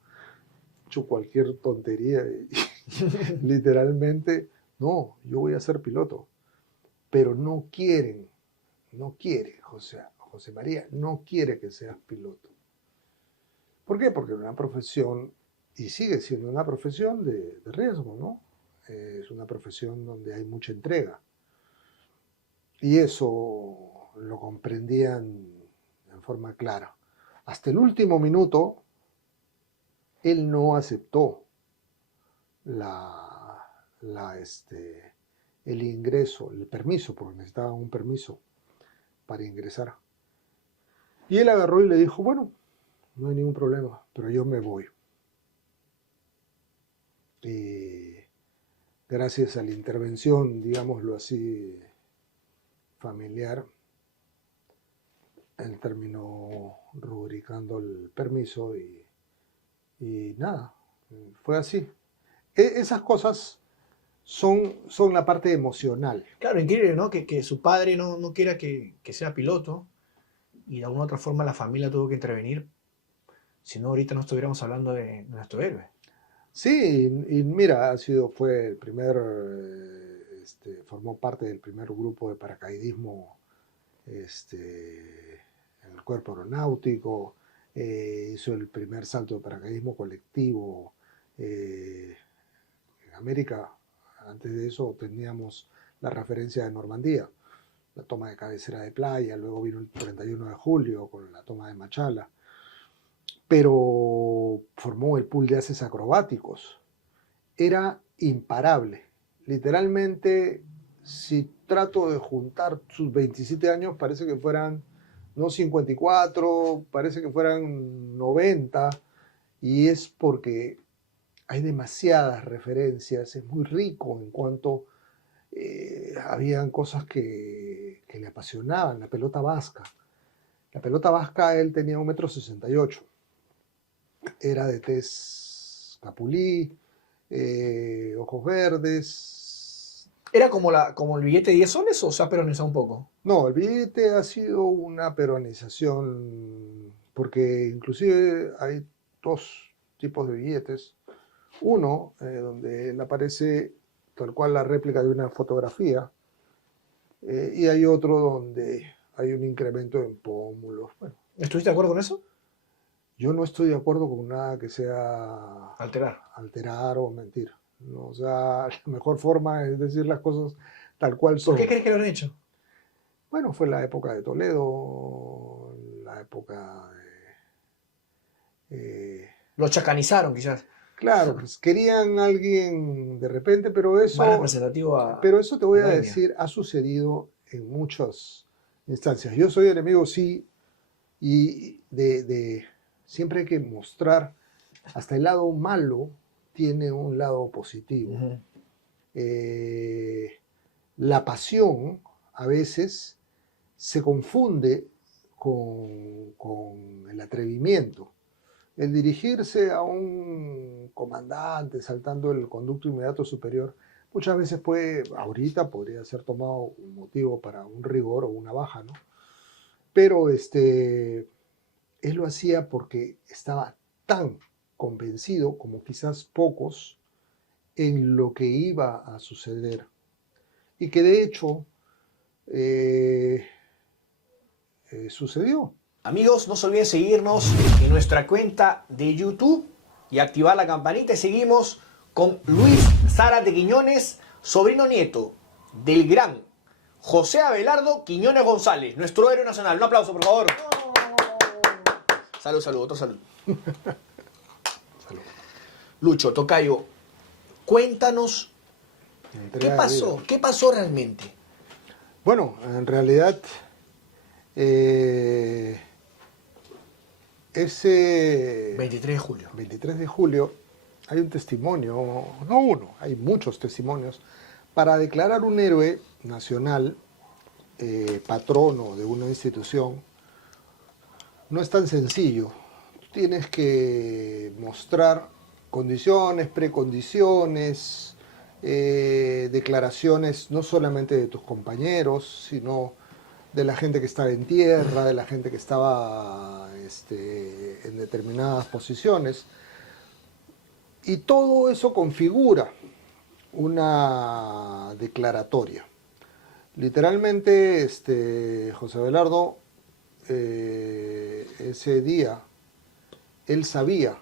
He hecho cualquier tontería. Literalmente, no, yo voy a ser piloto. Pero no quiere, José María, no quiere que seas piloto. ¿Por qué? Porque es una profesión, y sigue siendo una profesión de riesgo, ¿no? Es una profesión donde hay mucha entrega. Y eso lo comprendían en forma clara. Hasta el último minuto, él no aceptó el ingreso, el permiso, porque necesitaba un permiso para ingresar. Y él agarró y le dijo, bueno, no hay ningún problema, pero yo me voy. Y gracias a la intervención, digámoslo así, familiar, él terminó rubricando el permiso y nada, fue así. Esas cosas son la parte emocional. Claro, increíble, ¿no? Que su padre no quiera que sea piloto y de alguna otra forma la familia tuvo que intervenir. Si no, ahorita no estuviéramos hablando de nuestro héroe. Sí, y mira, fue el primer, formó parte del primer grupo de paracaidismo en el cuerpo aeronáutico, hizo el primer salto de paracaidismo colectivo. En América, antes de eso, teníamos la referencia de Normandía, la toma de cabecera de playa, luego vino el 31 de julio con la toma de Machala, pero formó el pool de haces acrobáticos. Era imparable. Literalmente, si trato de juntar sus 27 años, parece que fueran no 54, parece que fueran 90, y es porque hay demasiadas referencias, es muy rico en cuanto habían cosas que le apasionaban. La pelota vasca. La pelota vasca, él tenía 1,68 m. Era de tez capulí, ojos verdes. ¿Era como el billete de 10 soles o se ha peronizado un poco? No, el billete ha sido una peronización, porque inclusive hay dos tipos de billetes. Uno, donde él aparece tal cual la réplica de una fotografía, y hay otro donde hay un incremento en pómulos. Bueno, ¿Estuviste de acuerdo con eso? yo no estoy de acuerdo con nada que sea Alterar o mentir. ¿No? O sea, la mejor forma es decir las cosas tal cual son. ¿Por qué crees que lo han hecho? Bueno, fue la época de Toledo, la época de... Lo chacanizaron, quizás. Claro, pues querían a alguien de repente, pero eso... Más representativo a... Pero eso te voy a Bohemia. decir, ha sucedido en muchas instancias. Yo soy enemigo, sí, y siempre hay que mostrar, hasta el lado malo tiene un lado positivo. Uh-huh. La pasión a veces se confunde con el atrevimiento. El dirigirse a un comandante saltando el conducto inmediato superior, muchas veces ahorita podría ser tomado un motivo para un rigor o una baja, ¿no? Pero él lo hacía porque estaba tan convencido, como quizás pocos, en lo que iba a suceder. Y que de hecho sucedió. Amigos, no se olviden seguirnos en nuestra cuenta de YouTube y activar la campanita. Y seguimos con Luis Zárate Quiñones, sobrino nieto del gran José Abelardo Quiñones González, nuestro héroe nacional. Un aplauso, por favor. Salud, salud, otro salud. Salud. Lucho, tocayo, cuéntanos qué pasó. ¿Qué pasó realmente? Bueno, en realidad... ese 23 de julio. 23 de julio hay un testimonio, no uno, hay muchos testimonios, para declarar un héroe nacional, patrono de una institución, no es tan sencillo. Tienes que mostrar condiciones, precondiciones, declaraciones no solamente de tus compañeros, sino de la gente que estaba en tierra, de la gente que estaba en determinadas posiciones. Y todo eso configura una declaratoria. Literalmente, José Abelardo, ese día, él sabía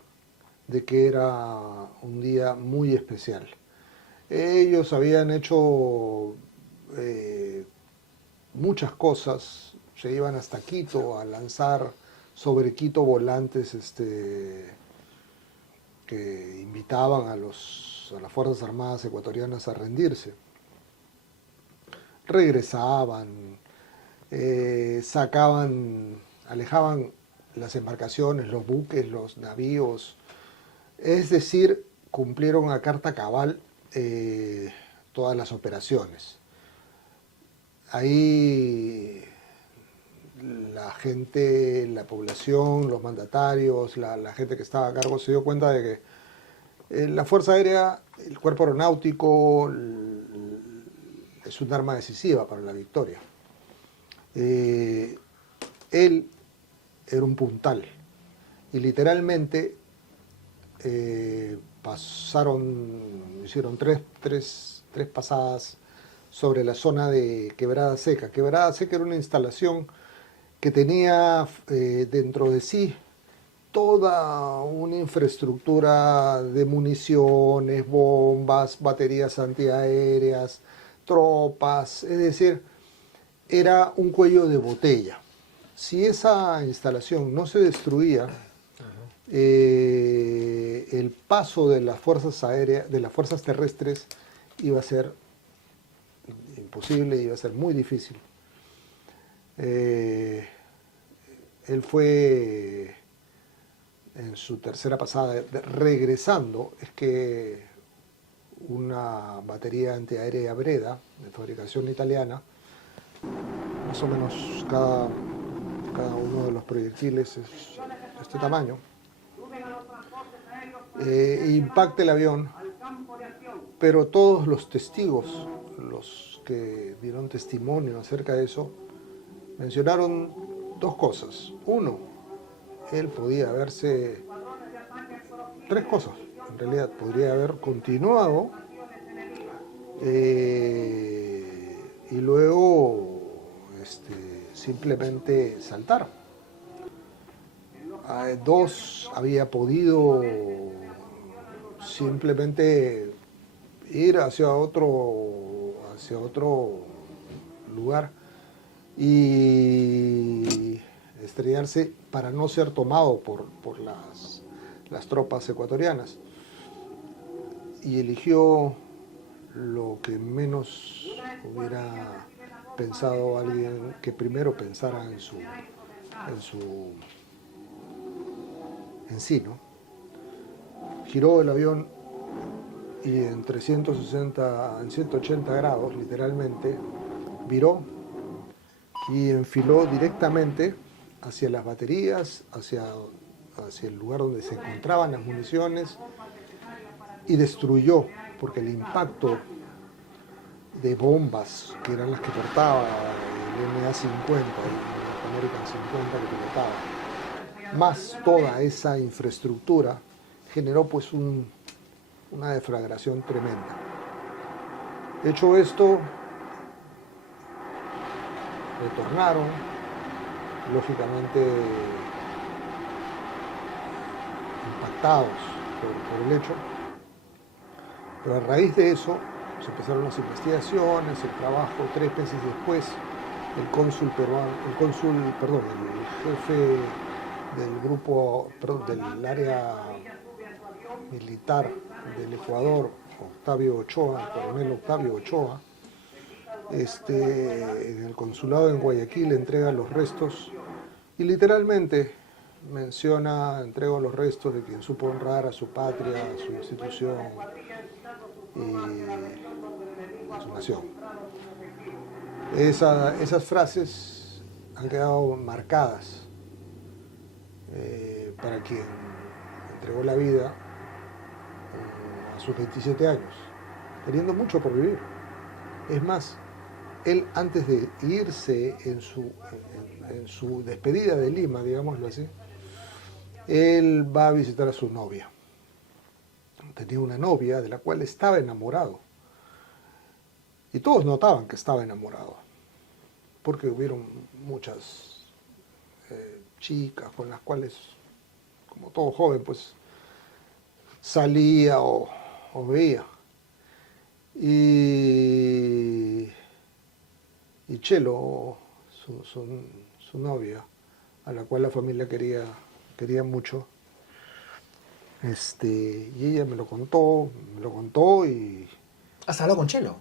de que era un día muy especial. Ellos habían hecho muchas cosas, se iban hasta Quito a lanzar sobre Quito volantes que invitaban a las Fuerzas Armadas ecuatorianas a rendirse. Regresaban, alejaban las embarcaciones, los buques, los navíos, es decir, cumplieron a carta cabal todas las operaciones. Ahí la gente, la población, los mandatarios, la gente que estaba a cargo se dio cuenta de que la Fuerza Aérea, el cuerpo aeronáutico, es un arma decisiva para la victoria. Él era un puntal y literalmente hicieron tres pasadas sobre la zona de Quebrada Seca. Quebrada Seca era una instalación que tenía dentro de sí toda una infraestructura de municiones, bombas, baterías antiaéreas, tropas, es decir, era un cuello de botella. Si esa instalación no se destruía, el paso de las fuerzas aéreas, de las fuerzas terrestres, iba a ser imposible, iba a ser muy difícil. Él fue en su tercera pasada, regresando, es que una batería antiaérea Breda, de fabricación italiana, más o menos cada uno de los proyectiles es de este tamaño, impacta el avión, pero todos los testigos, los que dieron testimonio acerca de eso, mencionaron dos cosas. Uno, él podía haberse... Tres cosas, en realidad. Podría haber continuado y luego simplemente saltar. Dos, había podido simplemente ir hacia otro lugar y estrellarse para no ser tomado por las tropas ecuatorianas. Y eligió lo que menos hubiera pensado alguien que primero pensara en sí, ¿no? Giró el avión y en 180 grados, literalmente, viró y enfiló directamente hacia las baterías, hacia el lugar donde se encontraban las municiones y destruyó, porque el impacto de bombas, que eran las que portaba el MA-50 y el American 50 que pilotaba, más toda esa infraestructura, generó pues una deflagración tremenda. Hecho esto, retornaron, lógicamente impactados por el hecho, pero a raíz de eso se empezaron las investigaciones, el trabajo. 3 meses después, el jefe del grupo, del área militar del Ecuador, Octavio Ochoa, el coronel Octavio Ochoa, en el consulado en Guayaquil entrega los restos y literalmente menciona, entrego los restos de quien supo honrar a su patria, a su institución y a su nación. Esas frases han quedado marcadas para quien entregó la vida a sus 27 años, teniendo mucho por vivir. Es más, él antes de irse en su despedida de Lima, digámoslo así, él va a visitar a su novia. Tenía una novia de la cual estaba enamorado. Y todos notaban que estaba enamorado, porque hubieron muchas chicas con las cuales, como todo joven, pues salía o veía. Y Chelo, su novia, a la cual la familia quería mucho, y ella me lo contó y ¿Has hablado con Chelo?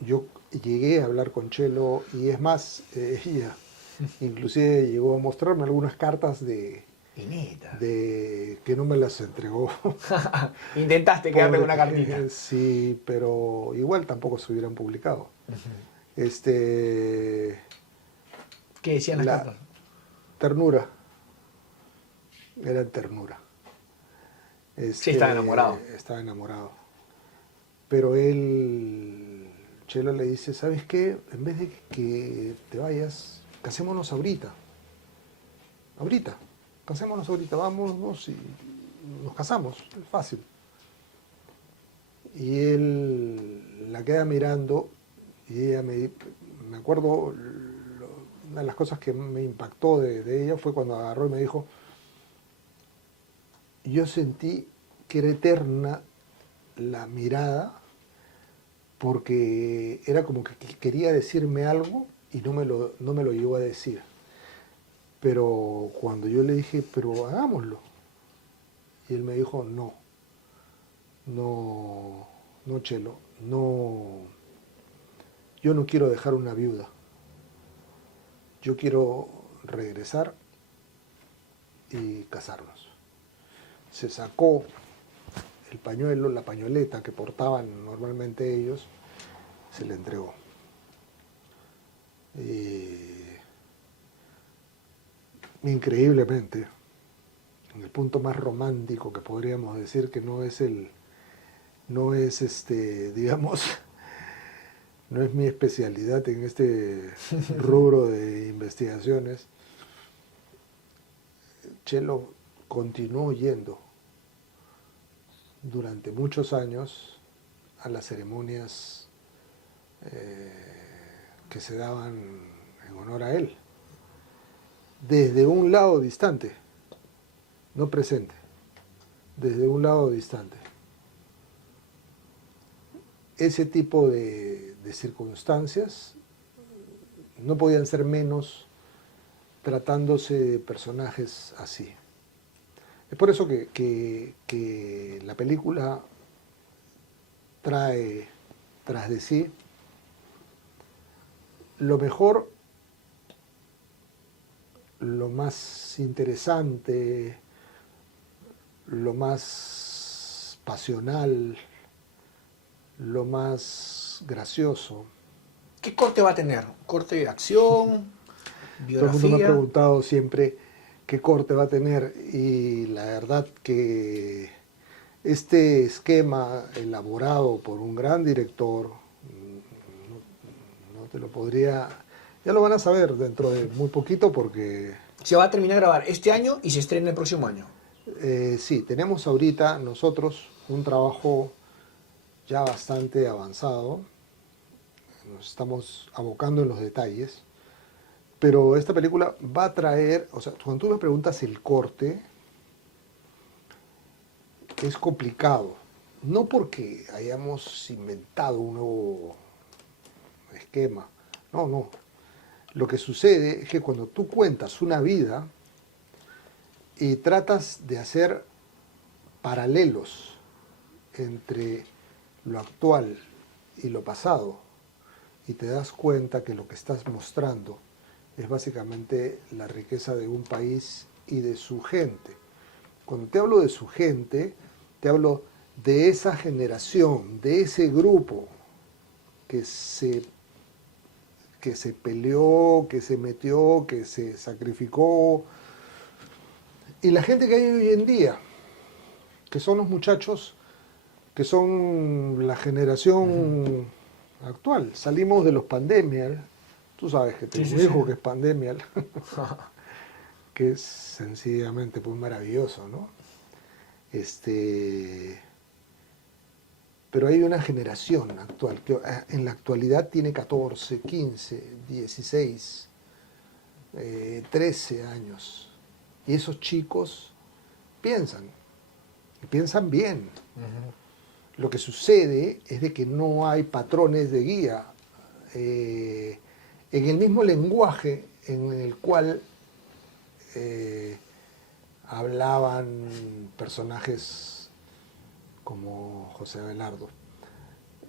yo llegué a hablar con Chelo y es más, ella inclusive llegó a mostrarme algunas cartas de que no me las entregó. Intentaste quedarte con una cartita. Sí, pero igual tampoco se hubieran publicado. ¿Qué decían las cartas? Ternura. Era ternura. Sí, estaba enamorado. Estaba enamorado. Pero Chelo le dice, ¿sabes qué? En vez de que te vayas, casémonos ahorita. Ahorita. Casémonos ahorita, vámonos y nos casamos. Es fácil. Y él la queda mirando y ella me acuerdo, una de las cosas que me impactó de ella fue cuando agarró y me dijo, yo sentí que era eterna la mirada porque era como que quería decirme algo y no me lo llegó a decir. Pero cuando yo le dije, pero hagámoslo, y él me dijo, no, Chelo, no, yo no quiero dejar una viuda, yo quiero regresar y casarnos. Se sacó el pañuelo, la pañoleta que portaban normalmente ellos, se le entregó. Increíblemente, en el punto más romántico que podríamos decir, que digamos, no es mi especialidad en este rubro de investigaciones, Chelo continuó yendo durante muchos años a las ceremonias que se daban en honor a él, desde un lado distante, no presente, desde un lado distante. Ese tipo de circunstancias no podían ser menos tratándose de personajes así. Es por eso que la película trae tras de sí lo mejor, lo más interesante, lo más pasional, lo más gracioso. ¿Qué corte va a tener? ¿Corte de acción? ¿Biografía? Todo el mundo me ha preguntado siempre qué corte va a tener y la verdad que este esquema elaborado por un gran director, no te lo podría... Ya lo van a saber dentro de muy poquito porque... Se va a terminar de grabar este año y se estrena el próximo año. Sí, tenemos ahorita nosotros un trabajo ya bastante avanzado. Nos estamos abocando en los detalles. Pero esta película va a traer... O sea, cuando tú me preguntas el corte, es complicado. No porque hayamos inventado un nuevo esquema. No, no. Lo que sucede es que cuando tú cuentas una vida y tratas de hacer paralelos entre lo actual y lo pasado, y te das cuenta que lo que estás mostrando es básicamente la riqueza de un país y de su gente. Cuando te hablo de su gente, te hablo de esa generación, de ese grupo que se peleó, que se metió, que se sacrificó. Y la gente que hay hoy en día, que son los muchachos, que son la generación actual. Salimos de los pandemial. Tú sabes que tengo un hijo que es pandemial, que es sencillamente pues maravilloso, ¿no? Pero hay una generación actual que en la actualidad tiene 14, 15, 16, 13 años. Y esos chicos piensan, y piensan bien. Lo que sucede es de que no hay patrones de guía en el mismo lenguaje en el cual hablaban personajes como José Abelardo.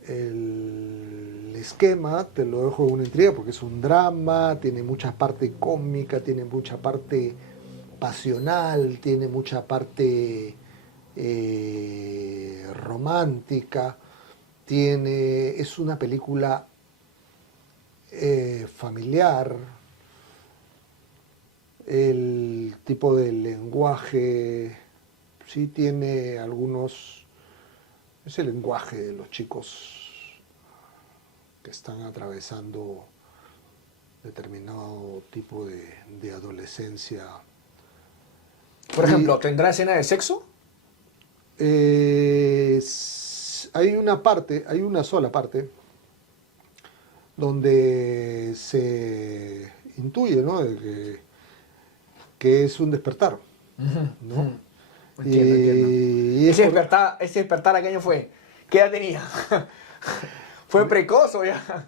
El esquema te lo dejo en una intriga porque es un drama, tiene mucha parte cómica, tiene mucha parte pasional, tiene mucha parte romántica, es una película familiar. El tipo de lenguaje sí tiene algunos, es el lenguaje de los chicos que están atravesando determinado tipo de adolescencia. Por ejemplo, ¿tendrá escena de sexo? Hay una sola parte donde se intuye, ¿no?, de que es un despertar, ¿no? Entiendo. Y ¿Ese despertar a qué año fue? ¿Qué edad tenía? ¿Fue precoz o ya?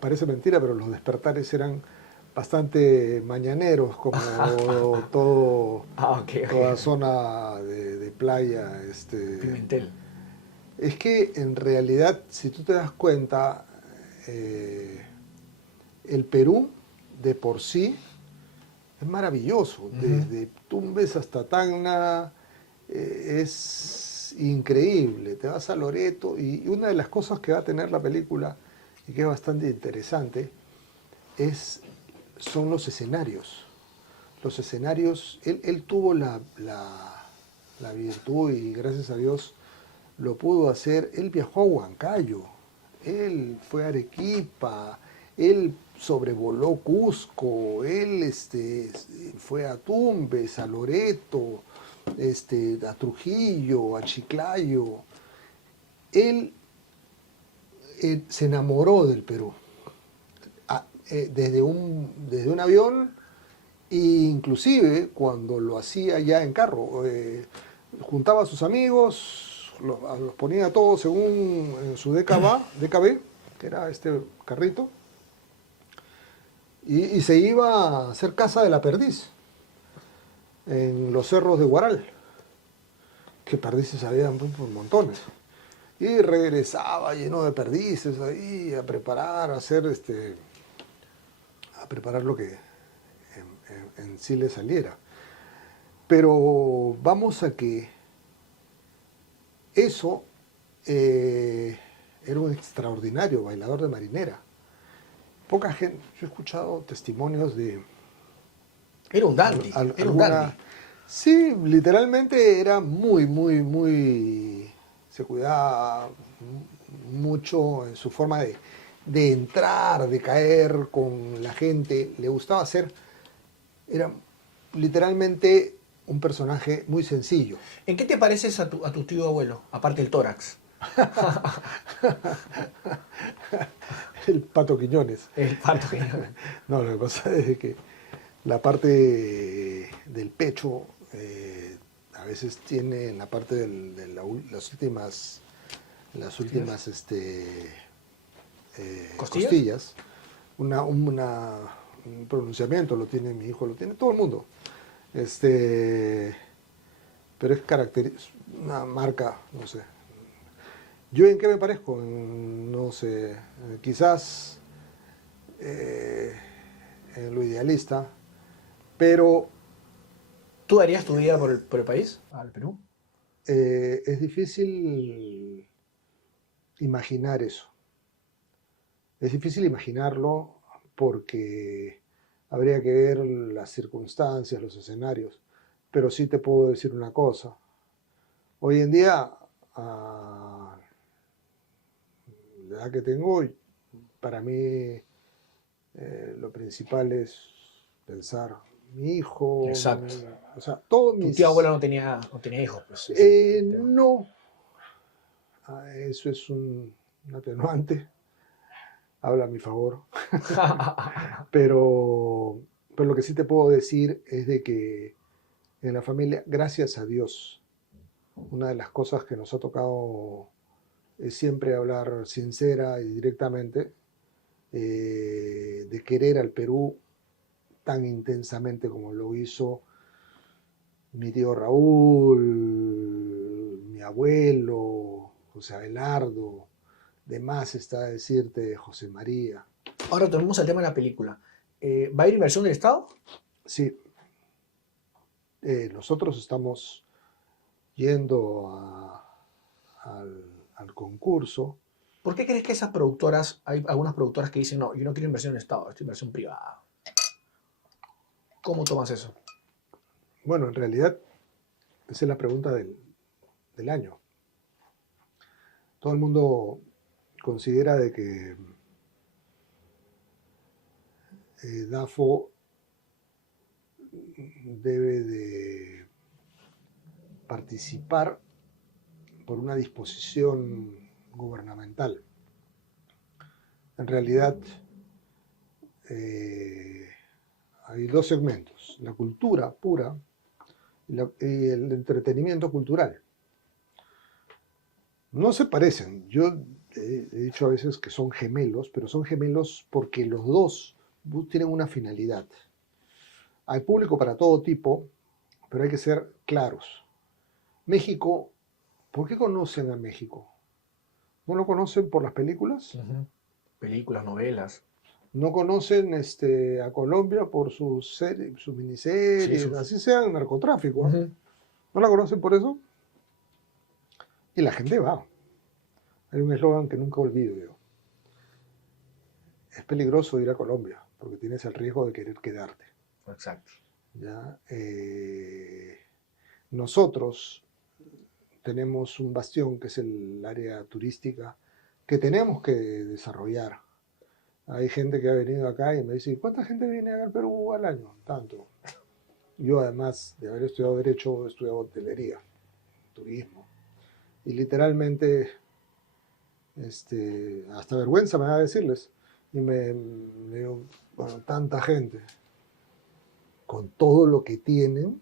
Parece mentira, pero los despertares eran bastante mañaneros, como toda zona de playa. Pimentel. Es que en realidad, si tú te das cuenta, el Perú de por sí es maravilloso. Desde Tumbes hasta Tacna es increíble. Te vas a Loreto y una de las cosas que va a tener la película y que es bastante interesante son los escenarios. Los escenarios, él tuvo la virtud y gracias a Dios lo pudo hacer. Él viajó a Huancayo, él fue a Arequipa, él sobrevoló Cusco, él fue a Tumbes, a Loreto, a Trujillo, a Chiclayo. Él se enamoró del Perú. Desde un avión, e inclusive cuando lo hacía ya en carro, juntaba a sus amigos, los ponía a todos en su DKB, que era este carrito, y se iba a hacer caza de la perdiz en los cerros de Huaral, que perdices habían por montones. Y regresaba lleno de perdices ahí a preparar, a preparar lo que en sí le saliera. Pero vamos a que eso era un extraordinario bailador de marinera. Poca gente, yo he escuchado testimonios de... Era un dandy, era un dandy. Sí, literalmente era muy... Se cuidaba mucho en su forma de entrar, de caer con la gente. Le gustaba hacer... Era literalmente un personaje muy sencillo. ¿En qué te pareces a tu tío abuelo, aparte del tórax? El Pato Quiñones. El Pato Quiñones. No, lo que pasa es que la parte del pecho a veces tiene en la parte de las últimas costillas un pronunciamiento, lo tiene mi hijo, lo tiene todo el mundo. Pero es una marca, no sé. ¿Yo en qué me parezco? No sé, quizás en lo idealista, pero ¿Tú darías tu vida por el país, al Perú? Es difícil imaginar eso. Es difícil imaginarlo porque habría que ver las circunstancias, los escenarios. Pero sí te puedo decir una cosa. Hoy en día, a la edad que tengo, para mí lo principal es pensar mi hijo, Exacto. o sea, todos Tu mis... tía abuela no tenía hijos, pues. Ese es el tema. No, eso es un atenuante, habla a mi favor, pero lo que sí te puedo decir es de que en la familia, gracias a Dios, una de las cosas que nos ha tocado es siempre hablar sincera y directamente, de querer al Perú tan intensamente como lo hizo mi tío Raúl, mi abuelo, José Abelardo, de más está decirte José María. Ahora tenemos el tema de la película. ¿Va a ir inversión del Estado? Sí, nosotros estamos yendo al concurso. ¿Por qué crees que esas productoras, hay algunas productoras que dicen, no, yo no quiero inversión del Estado, esto es inversión privada? ¿Cómo tomas eso? Bueno, en realidad, esa es la pregunta del año. Todo el mundo considera de que DAFO debe de participar por una disposición gubernamental. En realidad, hay dos segmentos, la cultura pura y el entretenimiento cultural. No se parecen. Yo he dicho a veces que son gemelos, pero son gemelos porque los dos tienen una finalidad. Hay público para todo tipo, pero hay que ser claros. México, ¿por qué conocen a México? ¿No lo conocen por las películas? Películas, novelas. ¿No conocen a Colombia por sus miniseries, Sí, así sean narcotráfico? ¿No la conocen por eso? Y la gente va. Hay un eslogan que nunca olvido yo. Es peligroso ir a Colombia, porque tienes el riesgo de querer quedarte. Exacto. ¿Ya? Nosotros tenemos un bastión que es el área turística que tenemos que desarrollar. Hay gente que ha venido acá y me dice, ¿cuánta gente viene acá al Perú al año? Tanto. Yo, además de haber estudiado Derecho, he estudiado hotelería, turismo. Y literalmente, hasta vergüenza me da decirles. Y me digo, bueno, tanta gente, con todo lo que tienen,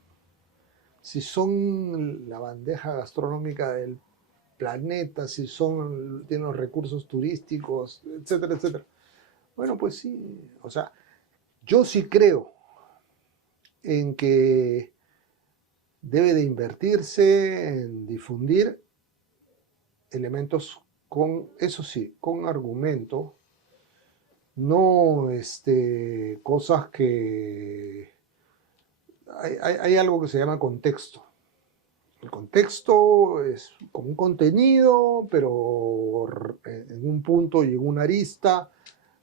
si son la bandeja gastronómica del planeta, si tienen los recursos turísticos, etcétera, etcétera. Bueno, pues sí, o sea, yo sí creo en que debe de invertirse en difundir elementos con, eso sí, con argumento, no cosas que... Hay algo que se llama contexto. El contexto es como un contenido, pero en un punto y en una arista,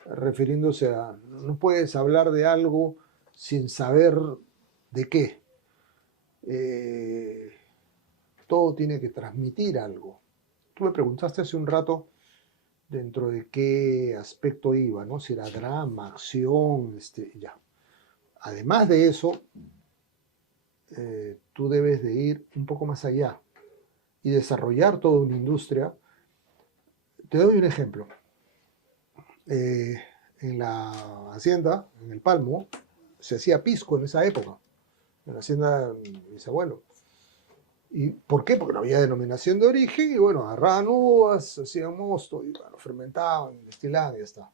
refiriéndose a, no puedes hablar de algo sin saber de qué. Todo tiene que transmitir algo. Tú me preguntaste hace un rato dentro de qué aspecto iba, ¿no? Si era drama, acción, ya. Además de eso, tú debes de ir un poco más allá y desarrollar toda una industria. Te doy un ejemplo. En la hacienda, en el Palmo, se hacía pisco en esa época, en la hacienda de mis abuelos. ¿Y por qué? Porque no había denominación de origen y bueno, agarraban uvas, hacían mosto y bueno, fermentaban, destilaban y ya está.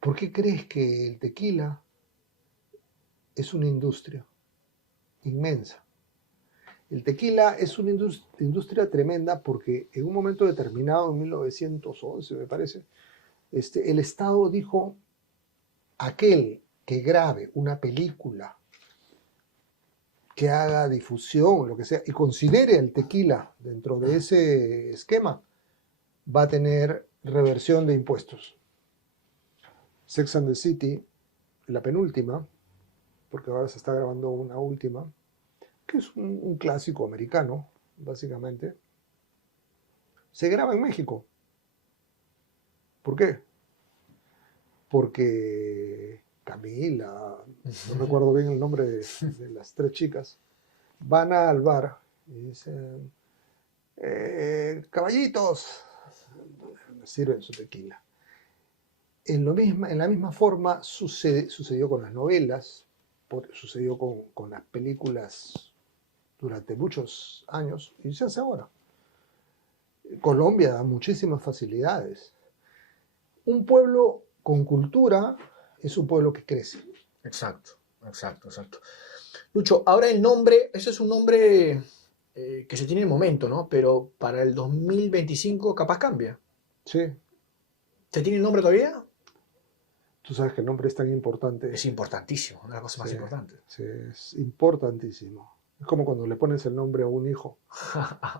¿Por qué crees que el tequila es una industria inmensa? El tequila es una industria tremenda porque en un momento determinado, en 1911 me parece, el Estado dijo, aquel que grabe una película que haga difusión, lo que sea, y considere el tequila dentro de ese esquema, va a tener reversión de impuestos. Sex and the City, la penúltima, porque ahora se está grabando una última, que es un clásico americano, básicamente, se graba en México. ¿Por qué? Porque Camila, no recuerdo bien el nombre de las tres chicas, van al bar y dicen, caballitos, sirven su tequila. En la misma forma sucedió con las novelas, sucedió con las películas durante muchos años y se hace ahora. Colombia da muchísimas facilidades. Un pueblo con cultura es un pueblo que crece. Exacto. Lucho, ahora el nombre, ese es un nombre que se tiene en el momento, ¿no? Pero para el 2025 capaz cambia. Sí. ¿Se tiene el nombre todavía? Tú sabes que el nombre es tan importante. Es importantísimo, una de las cosas más importantes. Sí, es importantísimo. Es como cuando le pones el nombre a un hijo.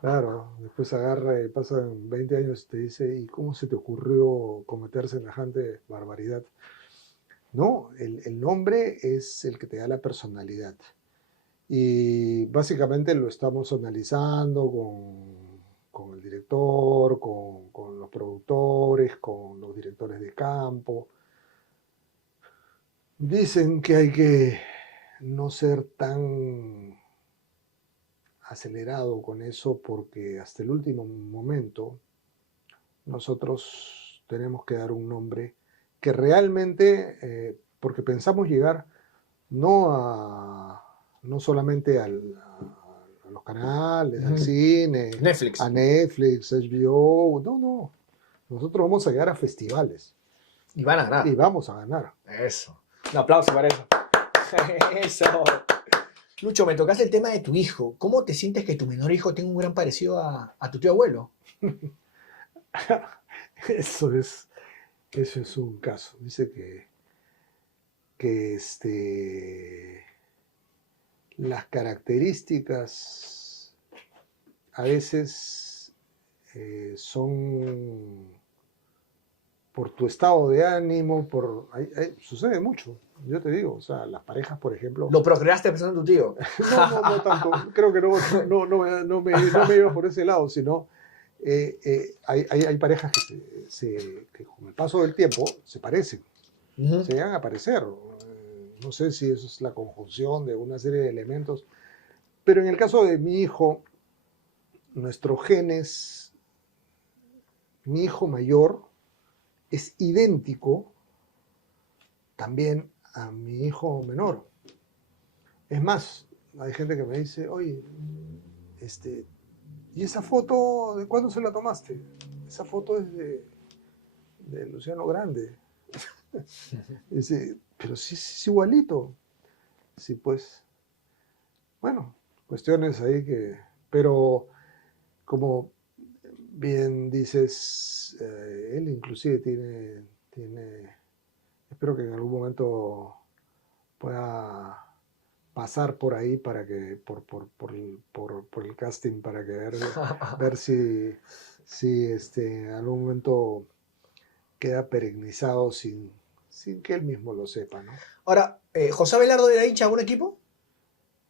Claro, después agarra y pasan 20 años y te dice, ¿y cómo se te ocurrió cometer semejante barbaridad? No, el nombre es el que te da la personalidad. Y básicamente lo estamos analizando con el director, con los productores, con los directores de campo. Dicen que hay que no ser tan acelerado con eso porque hasta el último momento nosotros tenemos que dar un nombre que realmente, porque pensamos llegar no solamente a los canales, al cine, Netflix. a Netflix, HBO, no. Nosotros vamos a llegar a festivales. Y van a ganar. Y vamos a ganar. Eso. Un aplauso para eso. Eso. Lucho, me tocaste el tema de tu hijo. ¿Cómo te sientes que tu menor hijo tenga un gran parecido a tu tío abuelo? Eso es un caso. Dice que las características a veces son por tu estado de ánimo, sucede mucho, yo te digo, o sea, las parejas, por ejemplo... ¿Lo procreaste pensando en tu tío? No tanto, creo que no me iba por ese lado, sino hay parejas que con el paso del tiempo se parecen, se llegan a parecer. No sé si eso es la conjunción de una serie de elementos, pero en el caso de mi hijo, nuestros genes, mi hijo mayor es idéntico también a mi hijo menor. Es más, hay gente que me dice, oye, ¿y esa foto de cuándo se la tomaste? Esa foto es de Luciano Grande. Dice, pero sí es igualito. Sí, pues, bueno, cuestiones ahí que... Pero como bien dices, él inclusive tiene... Espero que en algún momento pueda pasar por ahí para que por el casting para que ver si en algún momento queda perenizado sin que él mismo lo sepa, ¿no? Ahora, ¿José Abelardo era hincha de algún equipo?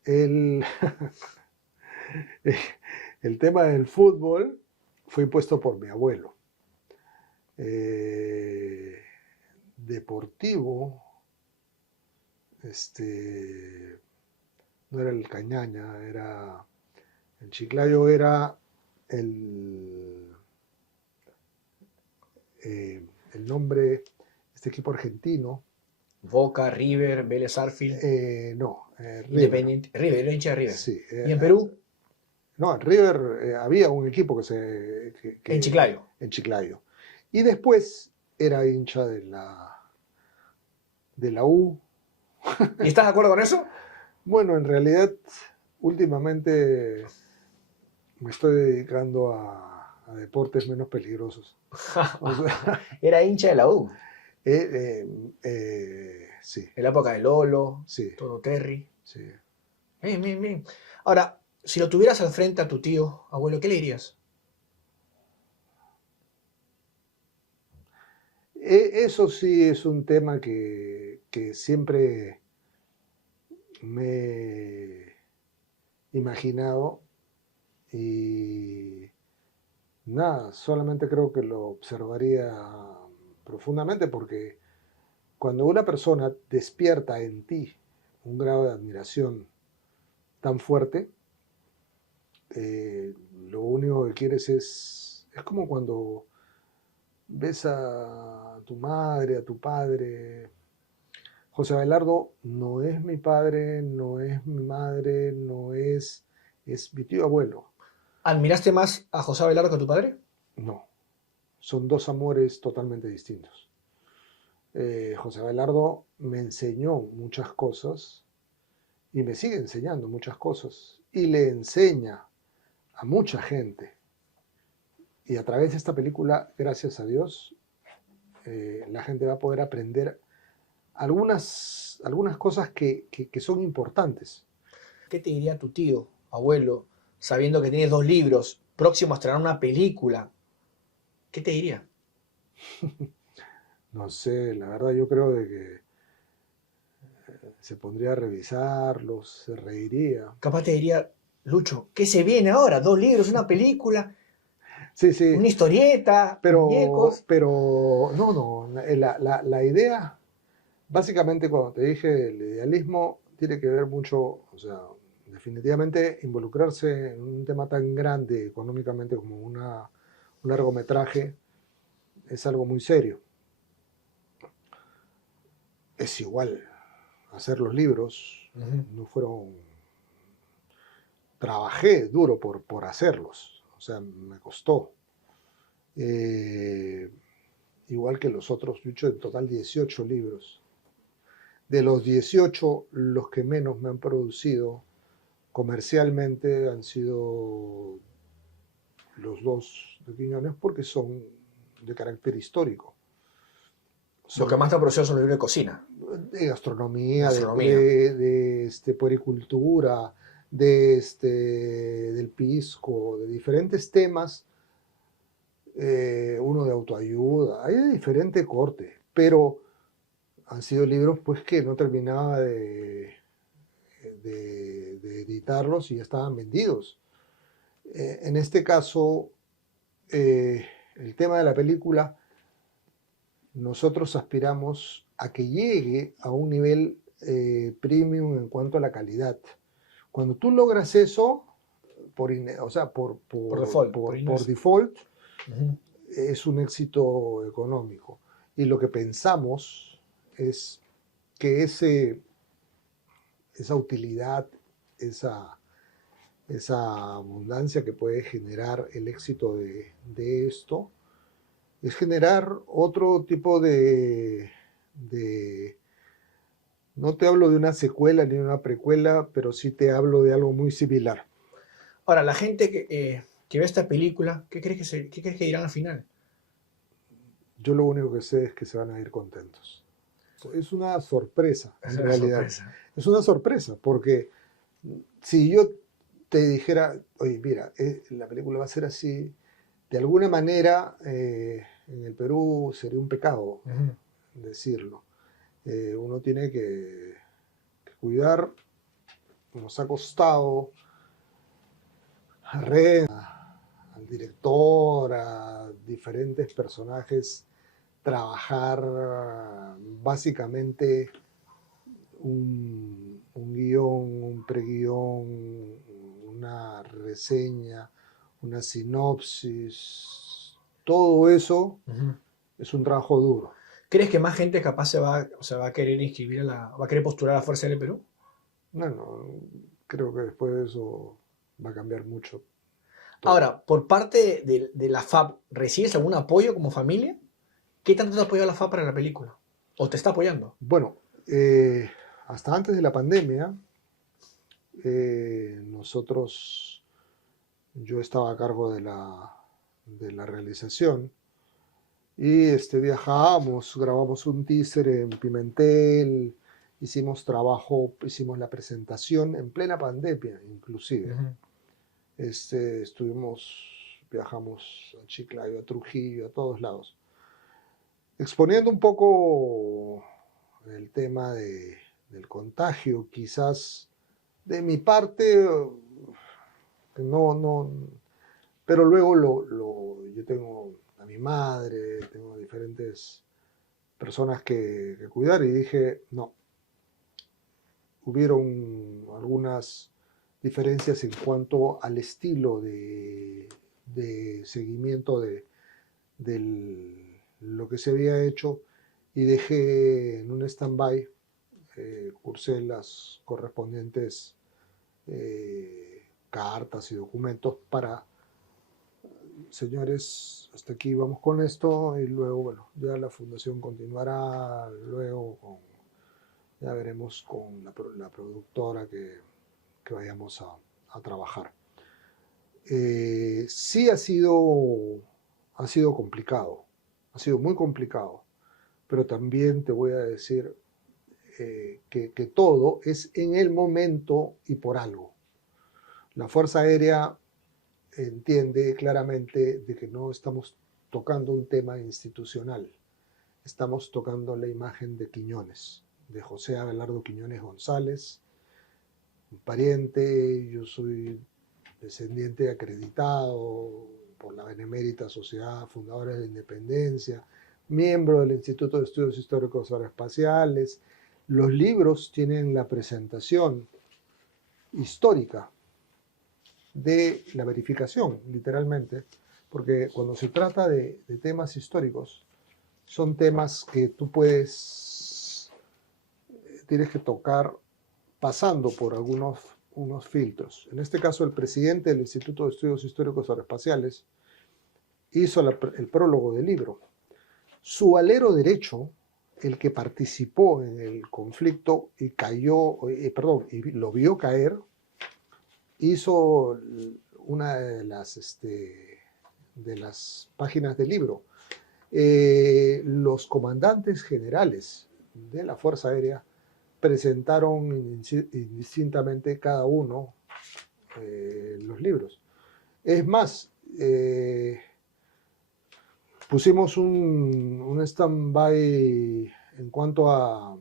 El tema del fútbol fue impuesto por mi abuelo. Deportivo, no era el Cañaña, era el Chiclayo, era el nombre, este equipo argentino. Boca, River, Vélez Sarsfield. River. Independiente. River, era hincha de River. Sí, ¿Y en Perú? No, en River había un equipo que en Chiclayo. En Chiclayo. Y después era hincha de la U. ¿Y estás de acuerdo con eso? Bueno, en realidad, últimamente me estoy dedicando a deportes menos peligrosos. O sea, era hincha de la U. Sí. En la época de Lolo, Sí. Todo Terry. Sí. Bien, bien, bien. Ahora, si lo tuvieras al frente a tu tío, abuelo, ¿qué le dirías? Eso sí es un tema que siempre me he imaginado y nada, solamente creo que lo observaría profundamente porque cuando una persona despierta en ti un grado de admiración tan fuerte, lo único que quieres es como cuando ves a tu madre, a tu padre. José Abelardo no es mi padre, no es mi madre, es mi tío abuelo. ¿Admiraste más a José Abelardo que a tu padre? No, son dos amores totalmente distintos. José Abelardo me enseñó muchas cosas y me sigue enseñando muchas cosas y le enseña a mucha gente. Y a través de esta película, gracias a Dios, la gente va a poder aprender algunas cosas que son importantes. ¿Qué te diría tu tío, abuelo, sabiendo que tienes dos libros próximos a estrenar una película? ¿Qué te diría? No sé, la verdad yo creo de que se pondría a revisarlos, se reiría. Capaz te diría, Lucho, ¿qué se viene ahora? Dos libros, una película, Sí, sí, una historieta, pero, muñecos. pero no, no, la idea, básicamente cuando te dije el idealismo, tiene que ver mucho, o sea, definitivamente involucrarse en un tema tan grande económicamente como un largometraje es algo muy serio. Es igual, hacer los libros Ujú. no fueron, trabajé duro por hacerlos, o sea, me costó. Eh, igual que los otros, yo he hecho en total 18 libros. De los 18, los que menos me han producido comercialmente han sido los dos de Quiñones porque son de carácter histórico. Lo que Son más te ha producido son los libros de cocina, de de gastronomía, gastronomía. puericultura, del pisco, de diferentes temas, uno de autoayuda, hay de diferente corte, pero han sido libros pues que no terminaba de editarlos y ya estaban vendidos. En este caso, el tema de la película, nosotros aspiramos a que llegue a un nivel premium en cuanto a la calidad. Cuando tú logras eso, o sea, Por default, por por Inés. default, Ujú. es un éxito económico. Y lo que pensamos es que esa utilidad, esa, esa abundancia que puede generar el éxito de esto, es generar otro tipo de, no te hablo de una secuela ni de una precuela, pero sí te hablo de algo muy similar. Ahora, la gente que ve esta película, ¿qué crees que dirán al final? Yo lo único que sé es que se van a ir contentos. Es una sorpresa, Es en una realidad. sorpresa. Es una sorpresa, porque si yo te dijera, oye, mira, la película va a ser así, de alguna manera en el Perú sería un pecado Ujú. decirlo. Uno tiene que cuidar, nos ha costado a Ren, al director, a diferentes personajes, trabajar básicamente un guión, un preguión, una reseña, una sinopsis, todo eso Ujú. es un trabajo duro. ¿Crees que más gente capaz se va a querer inscribir va a querer postular a la Fuerza del Perú? Bueno, creo que después de eso va a cambiar mucho todo. Ahora, por parte de la FAP, ¿recibes algún apoyo como familia? ¿Qué tanto te apoyó la FAP para la película? ¿O te está apoyando? Bueno, hasta antes de la pandemia, nosotros, yo estaba a cargo de la realización y viajamos, grabamos un teaser en Pimentel hicimos trabajo, hicimos la presentación en plena pandemia, inclusive. Viajamos a Chiclayo, a Trujillo, a todos lados, exponiendo un poco el tema del contagio, quizás de mi parte, no, pero luego yo tengo a mi madre, tengo diferentes personas que cuidar y dije, no, hubieron algunas diferencias en cuanto al estilo de seguimiento de lo que se había hecho y dejé en un stand-by, cursé las correspondientes cartas y documentos para, señores, hasta aquí vamos con esto y luego, bueno, ya la fundación continuará, luego ya veremos con la productora que vayamos a trabajar. Sí ha sido complicado, ha sido muy complicado, pero también te voy a decir que todo es en el momento y por algo. La Fuerza Aérea entiende claramente de que no estamos tocando un tema institucional, estamos tocando la imagen de Quiñones, de José Abelardo Quiñones González, un pariente. Yo soy descendiente acreditado por la Benemérita Sociedad Fundadora de la Independencia, miembro del Instituto de Estudios Históricos Aeroespaciales. Los libros tienen la presentación histórica de la verificación, literalmente, porque cuando se trata de temas históricos, son temas que tú tienes que tocar pasando por unos filtros. En este caso, el presidente del Instituto de Estudios Históricos Aeroespaciales hizo el prólogo del libro. Su alero derecho, el que participó en el conflicto y y lo vio caer, hizo una de las páginas del libro. Los comandantes generales de la Fuerza Aérea presentaron indistintamente cada uno los libros. Es más, pusimos un stand-by en cuanto a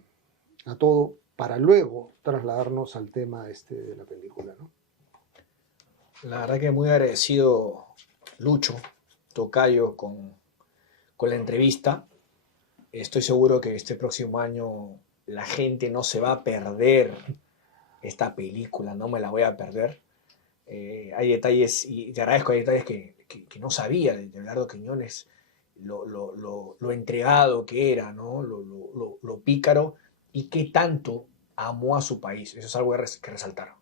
todo para luego trasladarnos al tema de la película, ¿no? La verdad que muy agradecido, Lucho, tocayo, con la entrevista. Estoy seguro que este próximo año la gente no se va a perder esta película, no me la voy a perder. Hay detalles, y te agradezco, hay detalles que no sabía de Abelardo Quiñones, lo entregado que era, ¿no? Lo pícaro y qué tanto amó a su país. Eso es algo que resaltar,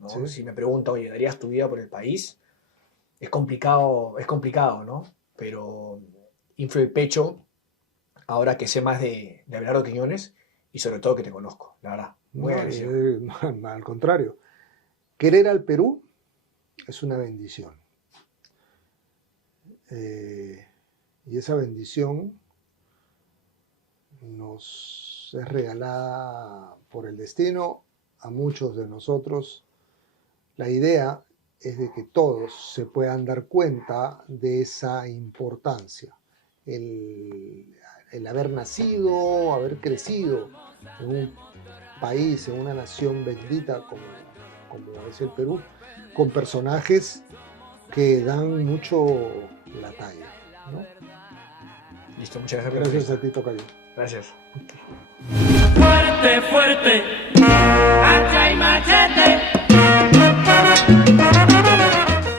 ¿no? Sí. Si me preguntan, oye, ¿darías tu vida por el país? Es complicado, ¿no? Pero inflo el pecho ahora que sé más de Abelardo Quiñones y sobre todo que te conozco, la verdad. Muy agradecido. No, al contrario. Querer al Perú es una bendición. Y esa bendición nos es regalada por el destino a muchos de nosotros. La idea es de que todos se puedan dar cuenta de esa importancia. El haber nacido, haber crecido en un país, en una nación bendita como es el Perú, con personajes que dan mucho la talla, ¿no? Listo, muchas gracias. Gracias a ti, tocayo. Gracias. Fuerte, fuerte.